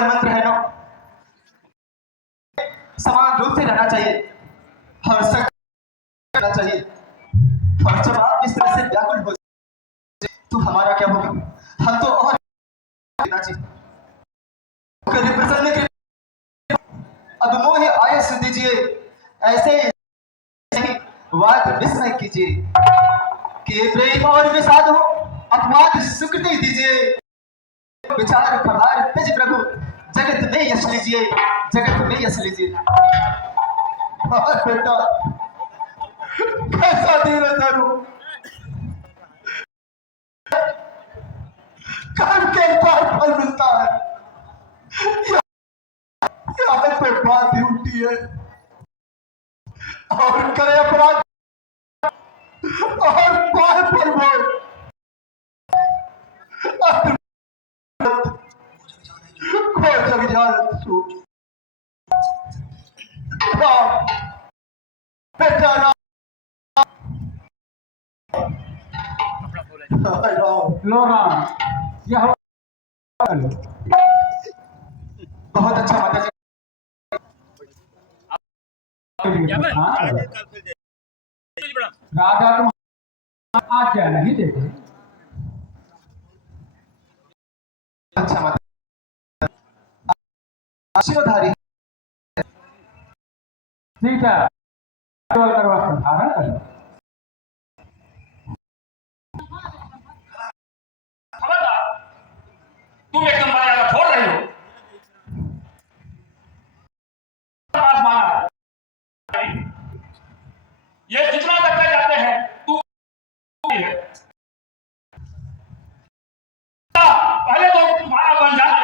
मंत्र है ना, समान रूप से रहना चाहिए और सक करना चाहिए। और जब आप इस तरह से व्याकुल हो तो हमारा क्या होगा? हम तो और देना चाहिए। कभी प्रसन्न के अब मोह आयस दीजिए, ऐसे ही वाद विस्मय कीजिए कि प्रेम और विषाद हो, अपवाद सुकृति दीजिए। विचार प्रभार तेज प्रभु, जगत में यश लीजिए, जगत में यश लीजिए। और बेटा कैसा धीरे धरू, कर्म के अनुसार फल मिलता है। यहाँ पे बात ही उल्टी है और करे अपराध और पाए पर बोल खोज जग जान सोच बेटा राम लो राम, यह बहुत अच्छा माता जी। हाँ, राधा तुम आज्ञा नहीं देते। अच्छा माता शिवधारी सीता कर वस्त्र धारण करो। तुम एकदम मर्यादा छोड़ रही हो। पास माना ये जितना करते जाते हैं तू है। पहले तो तुम्हारा बन जाना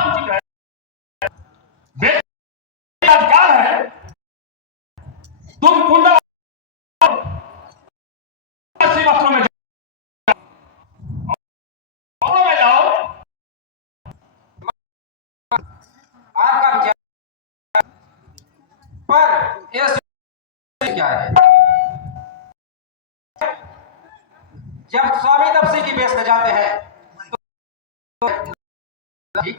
उचित है। अधिकार है तुम कुंडा वस्त्रों में जाओ। आपका विचार पर यह क्या है? जब स्वामी तपसी की बेस में जाते हैं तो ठीक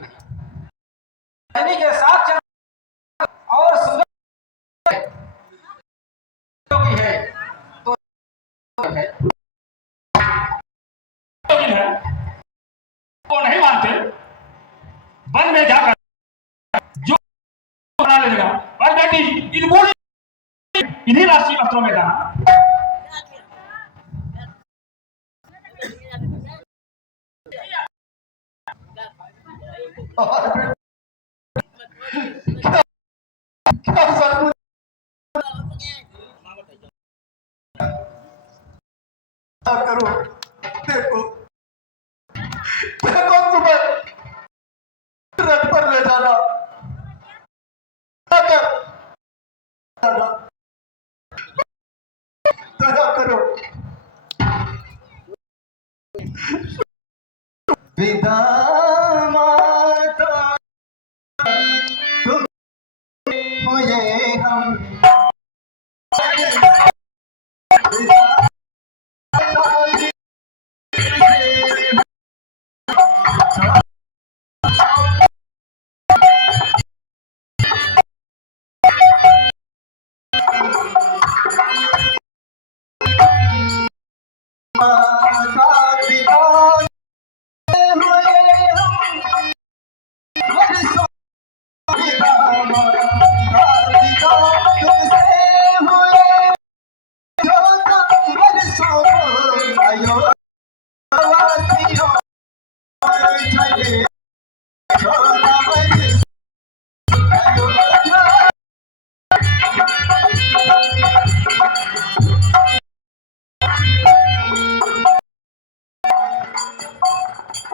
नहीं के साथ चल और सुंदर की है तो है वो नहीं मानते, वन में जाकर जो बना लेगा। और बेटी इन बूढ़ी इन्हीं राष्ट्रीय वस्त्रों में जाना। क्या सब करो, देखो देखो तुम्हें रथ पर ले जाना दया करो। विदा माता तुम हुए हम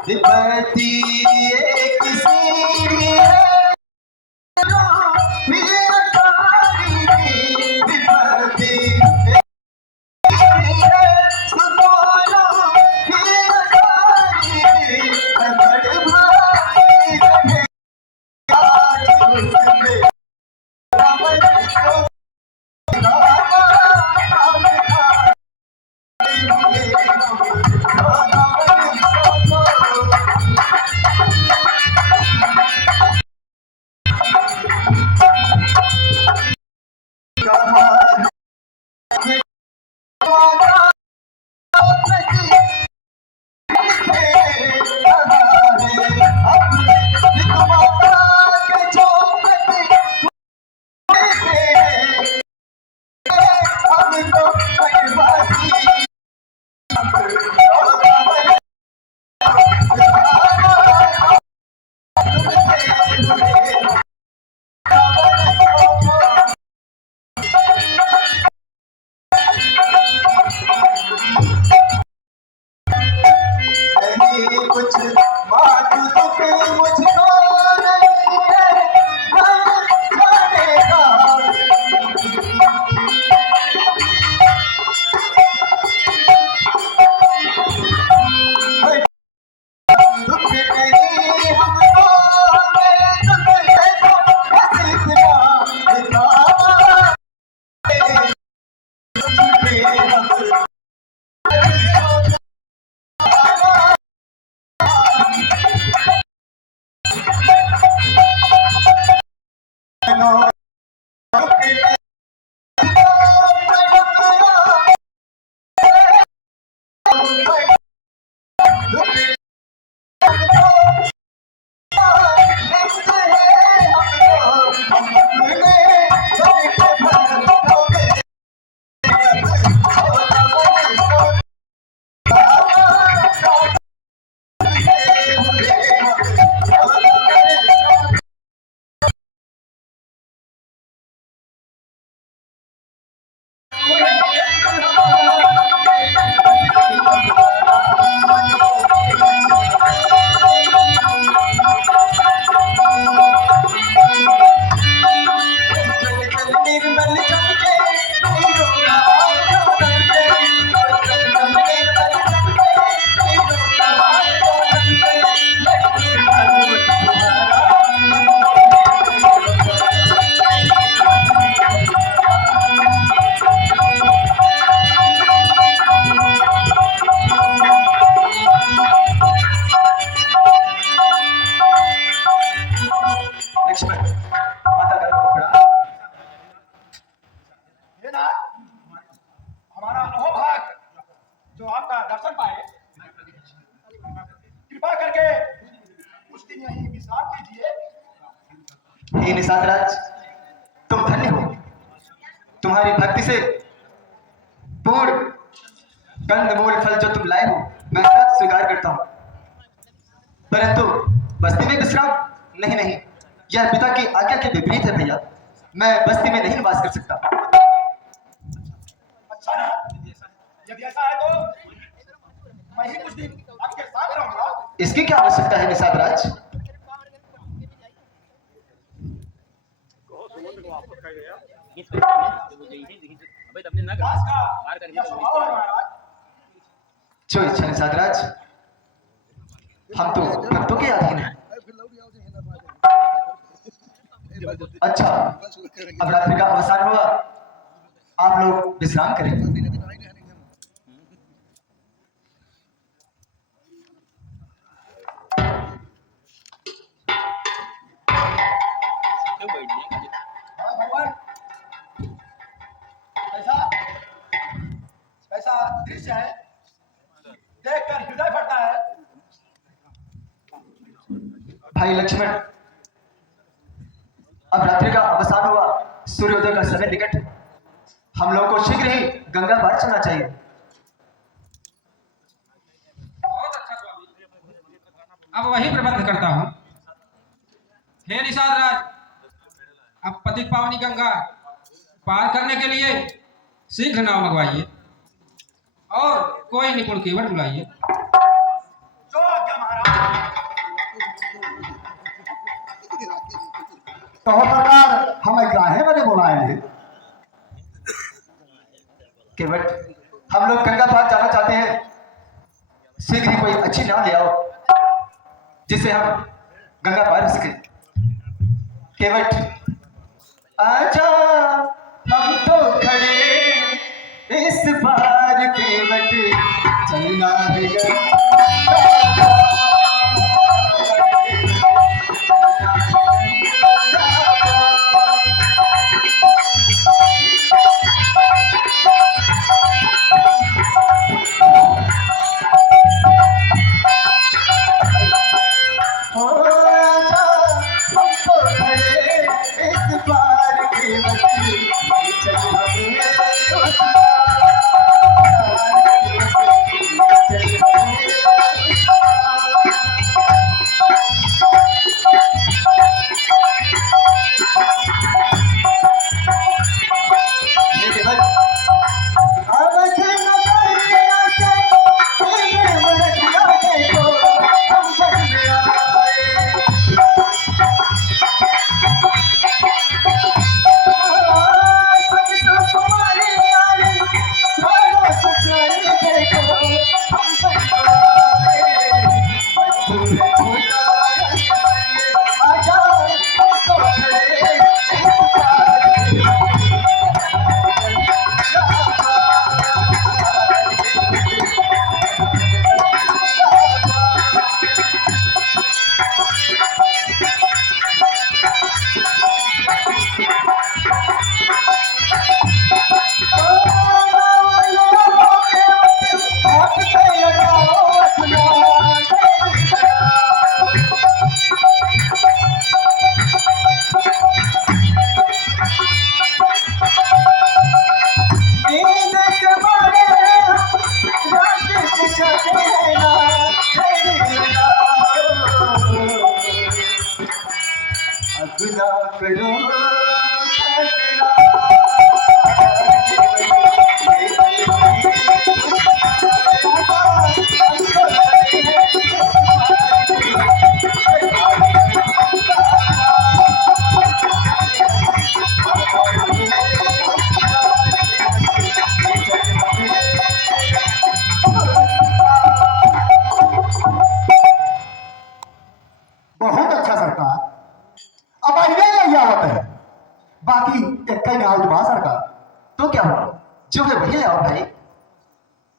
विपत्ति एक सीढ़ी है जो फिर अटारी की। विपत्ति एक सीढ़ी है सुनो फिर अटारी की। अकड़ भाई रहे आज उसमें रावण को रावण कुछ बात तो फिर मुझको नहीं है, जानेगा दुख नहीं हमको, दुख है तो बस इतना दिखावा लक्ष्मण माता का टुकड़ा ये ना हमारा अहोभाग जो आपका दर्शन पाए, कृपा करके कुछ दिन यहीं विश्राम कीजिए। हे निषाद राज, तुम धन्य हो। तुम्हारी भक्ति से पूर्ण कंदमूल फल जो तुम लाए हो मैं सब स्वीकार करता हूँ, परंतु बस्ती में विश्राम नहीं, यह पिता की आज्ञा के विपरीत है भैया। मैं बस्ती में नहीं निवास कर सकता। अच्छा ना, यदि ऐसा है तो मैं ही कुछ दिन आपके साथ रहूंगा। इसकी क्या आवश्यकता है निषाद राज? दास का यह स्वभाव है महाराज। जो इच्छा निषाद राज, हम तो भक्तों के अधीन हैं। अच्छा, अब रात्रि का अवसान हुआ, आप लोग विश्राम करें। भगवान, ऐसा दृश्य है, देखकर हृदय फटता है। भाई लक्ष्मण, अब रात्रि का अवसान हुआ, सूर्योदय का समय निकट है। हम लोगों को शीघ्र ही गंगा पार चलना चाहिए। बहुत अच्छा स्वामी, अब वही प्रबंध करता हूँ। हे निषाद राज, अब पतित पावनी गंगा पार करने के लिए शीघ्र नाव मंगवाइए और कोई निपुण कीवट बुलाइए। जो आज्ञा महाराज। तो सरकार हमें काहे मैंने बुलाए हैं? केवट, हम लोग गंगा पार जाना चाहते हैं। शीघ्र ही कोई अच्छी नाव ले आओ जिससे हम गंगा पार हो सके। केवट, आजा हम तो खड़े इस बार, केवट चलना है गंगा।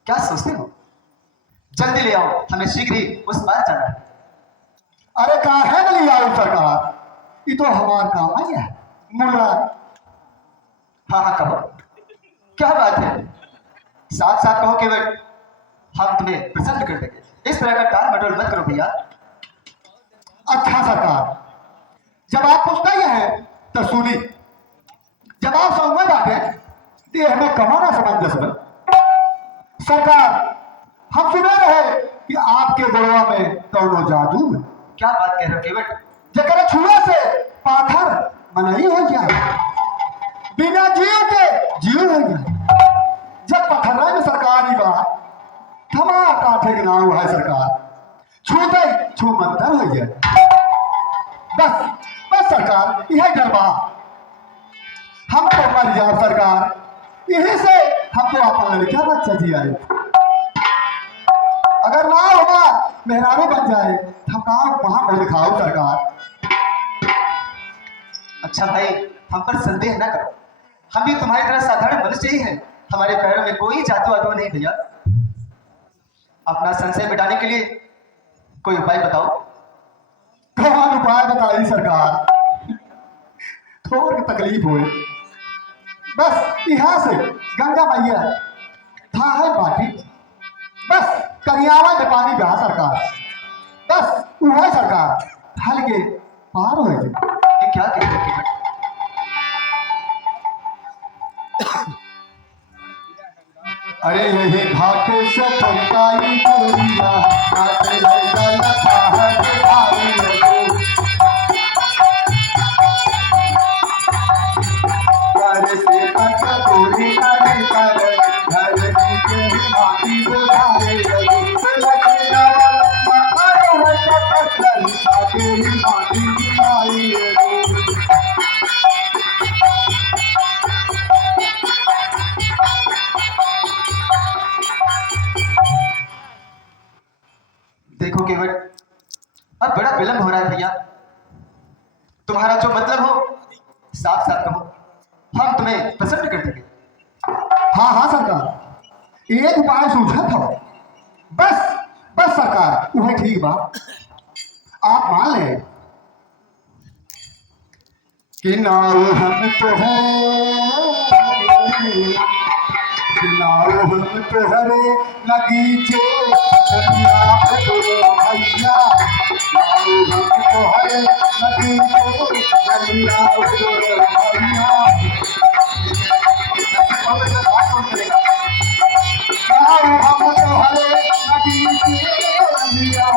क्या सोचते हो? जल्दी ले आओ, हमें शीघ्र ही उस पार जाना है। अरे कहा है ना ले आओ सरकार, ये तो हमारा काम है मुला। हाँ हाँ कहो, क्या बात है? साथ साथ कहो केवल, हम तुम्हें प्रसन्न कर देंगे। इस तरह का टाल मटोल मत करो भैया। अच्छा सरकार, जब आप पूछता ही है तो सुनी। जब आप समझ बाटे तो हमें कमाना समंजस में। सरकार, हम सुने रहे कि आपके गोड़वा में कौनो जादू है। क्या बात कह रहे हो केवट? जकर छुआ से पाथर मनई हो जाए, बिना जीव के जीव हो जाए। जब पत्थर में सरकार ही बात थमा काठे के नाम है सरकार, छूते छू मंतर हो जाए। बस बस सरकार, यही डरबा हम तो मर जाए सरकार। यही से हम तो अपन लड़का बच्चा जी आए। अगर ना होगा मेहरारू बन जाए हम कहा वहां पर दिखाओ सरकार। अच्छा भाई, हम पर संदेह न करो, हम भी तुम्हारी तरह साधारण मनुष्य ही हैं। हमारे पैरों में कोई जादू वादू नहीं भैया। अपना संशय मिटाने के लिए कोई उपाय बताओ। कौन उपाय बताई सरकार? थोड़ी तकलीफ हुई, बस यहाँ से गंगा मैया था है बाटी, बस करियावा में पानी बहा सरकार। बस वह सरकार हल के पार हो जाए। ये क्या कहते हो केवट? अरे यही घाट से पहुंचाई गोरिया, घाट लगा लता है दिखाई लगो। घर से तक गोरी करी कर, धरती के माटी बुझाए लगो। लखिया वाला लता के माटी बुझाई लगो। देखो केवट, अब बड़ा विलंब हो रहा है भैया। तुम्हारा जो मतलब हो साफ साफ कहो, हम तुम्हें प्रसन्न कर देंगे। हाँ हाँ सरकार, एक उपाय सूझा था। बस बस सरकार, वह ठीक बा, आप मान ले कि नाव हम तो है, कि नाव हम तो हरे नगीचे भैया। नाव हम तो हरे नगीचे भैया। हम तो हरे नगीचे भैया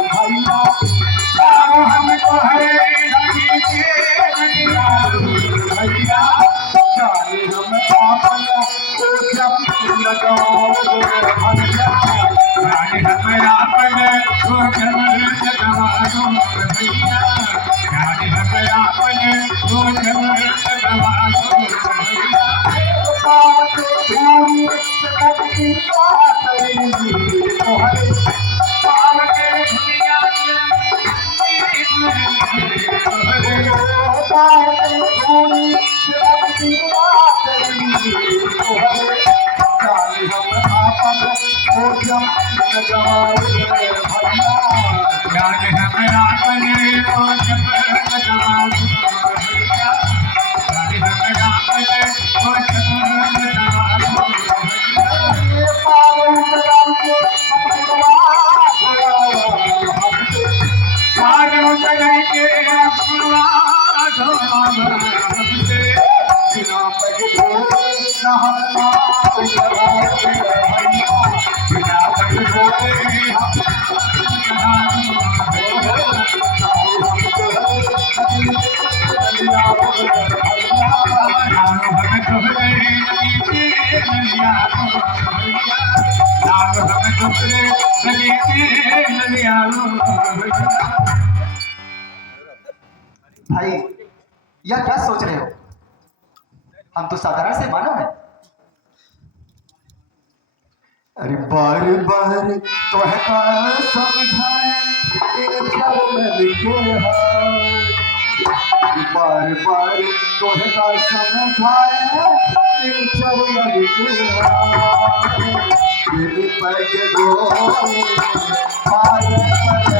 भैया। हम तो हरे नगीचे भैया। जाने हम आपन को जब लगाओ भैया। जाने हम आपन को जब लगाओ भैया। जाने हम आपन को जब लगाओ भैया। पूरी सबकी बात करेंगी तो हरे पाव के दुनिया पूरी सबकी बात करेंगी तो हरे। जाने हम आपन को जब लगाओ भैया। जाने हम आपन को जब लगाओ भैया। जाने हम आपन को जब लगाओ भैया। पाव उतराल के अपना पाव उतराल के अपना हमसे बिना पग धोए नहाना बिना पग धोए भाई, यह क्या सोच रहे हो? हम तो साधारण से मानव हैं। अरे बार बार तो है समझाए एक के हाथ। बार बार तो है समझाए एक के हाथ। पग धोए पार आया।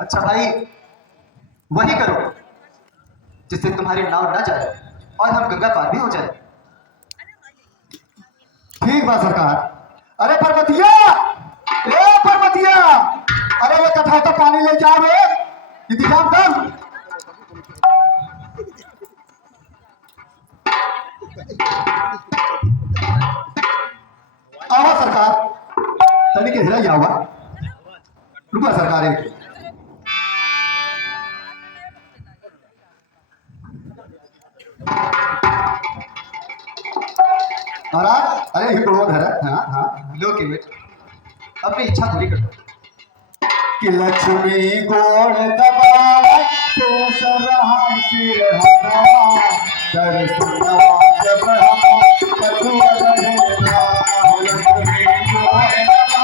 अच्छा भाई, वही करो जिससे तुम्हारी नाव न जाए और हम गंगा पार भी हो जाए। ठीक बा सरकार। अरे पर्वतिया, ए पर्वतिया, अरे वो कथा तो पानी ले जाओ रे, इंतजाम कर। आओ सरकार, तनी के हिला जाओ। रुको सरकार, एक महाराज, अरे ही प्रमोद है। हाँ हाँ, लो के बेट अपनी इच्छा पूरी कर दो। कि लक्ष्मी गोड़ दबाए तो सरहाय सिर हवा दर्शनवा जब हम कछुआ रहेगा। लक्ष्मी गोड़ दबाए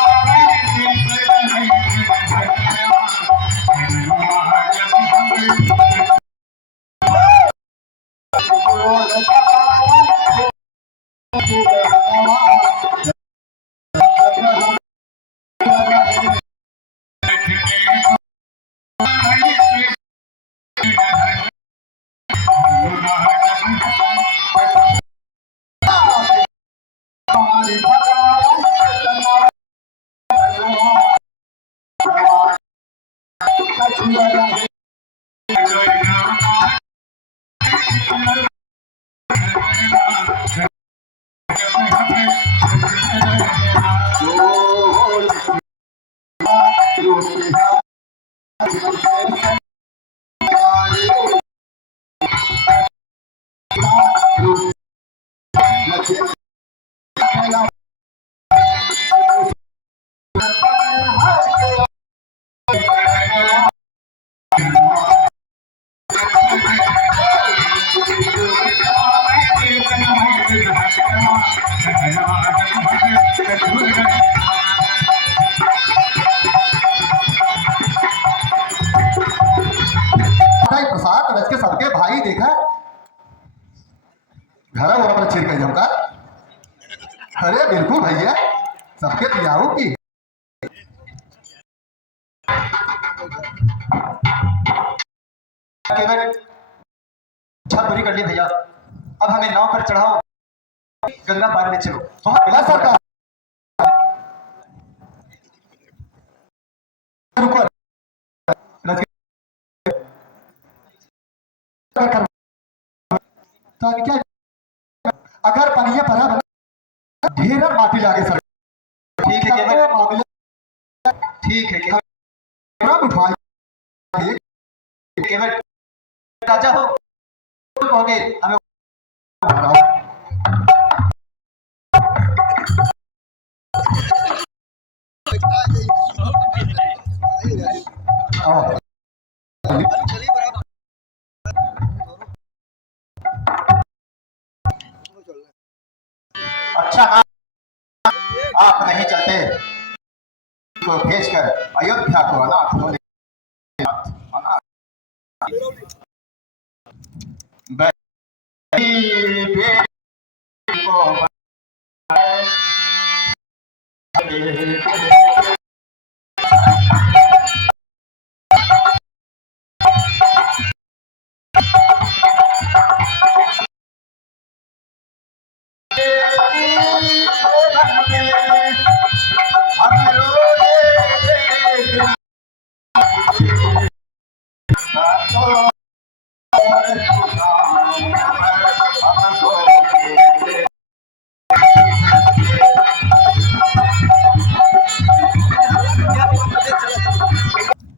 प्रसाद रच के सबके भाई देखा घर और अपना छिड़क जमका। अरे बिल्कुल भैया, सबके पियाओ की पूरी कर ली भैया। अब हमें नाव पर चढ़ाओ, गंगा पार में चलो। वहां सरकार रुको तो क्या अगर पनिया भरा बना ढेर माटी लागे सर ठीक है केवल मामले ठीक है केवल उठवाई केवल राजा हो कहोगे हमें अच्छा आप नहीं चलते तो भेजकर अयोध्या को अनाथ होने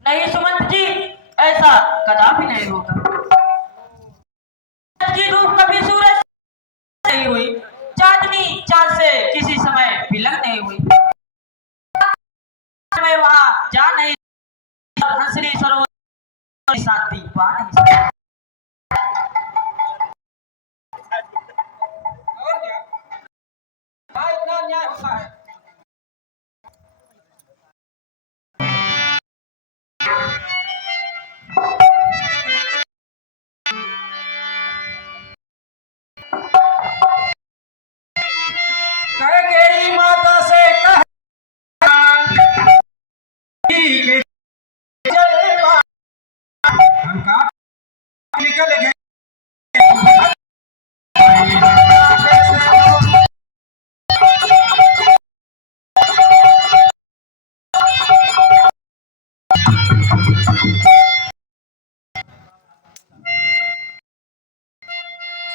नहीं सुमंत जी, ऐसा कदापि नहीं होगा। जी धूप कभी सूरज से नहीं हुई, चांदनी चांद से किसी समय विलग नहीं हुई। मैं वहां जा नहीं हंसनी सरोवर शांति पा नहीं सकता। और क्या हाँ इतना अन्याय होता है। कैकेयी माता से कह हम का निकल गए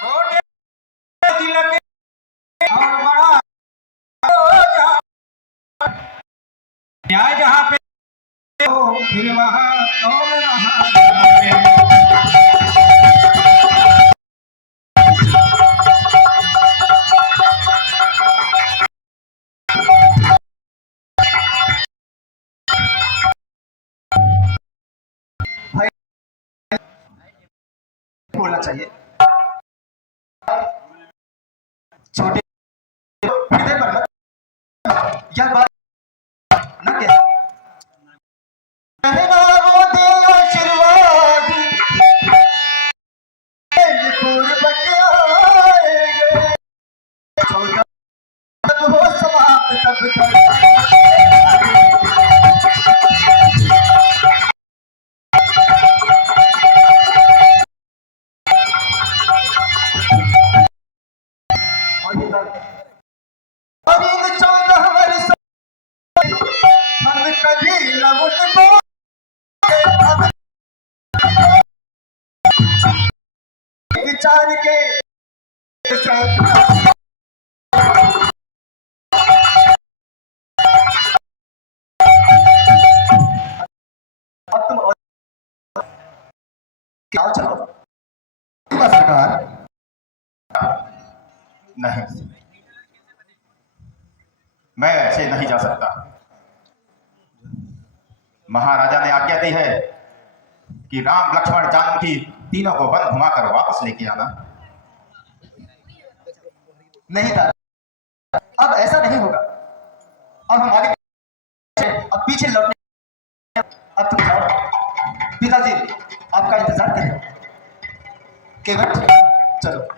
छोटे तिलक और बड़ा न्याय जहाँ पे हो फिर वहाँ तो बोलना चाहिए छोटे हृदय पर मत यह बात न कह कहना वो दे आशीर्वाद कुर्बत आएंगे जब हो समाप्त तब तक और इन 14 वर्ष हम कभी न उनको विचार के अब तुम क्या चलो सरकार नहीं मैं ऐसे नहीं जा सकता। महाराजा ने आज्ञा दी है कि राम लक्ष्मण जानकी तीनों को वन घुमाकर वापस लेके आना। नहीं था, अब ऐसा नहीं होगा। अब हम आगे अब पीछे लौटने अब तुम जाओ। पिताजी आपका इंतजार करें। केवट चलो।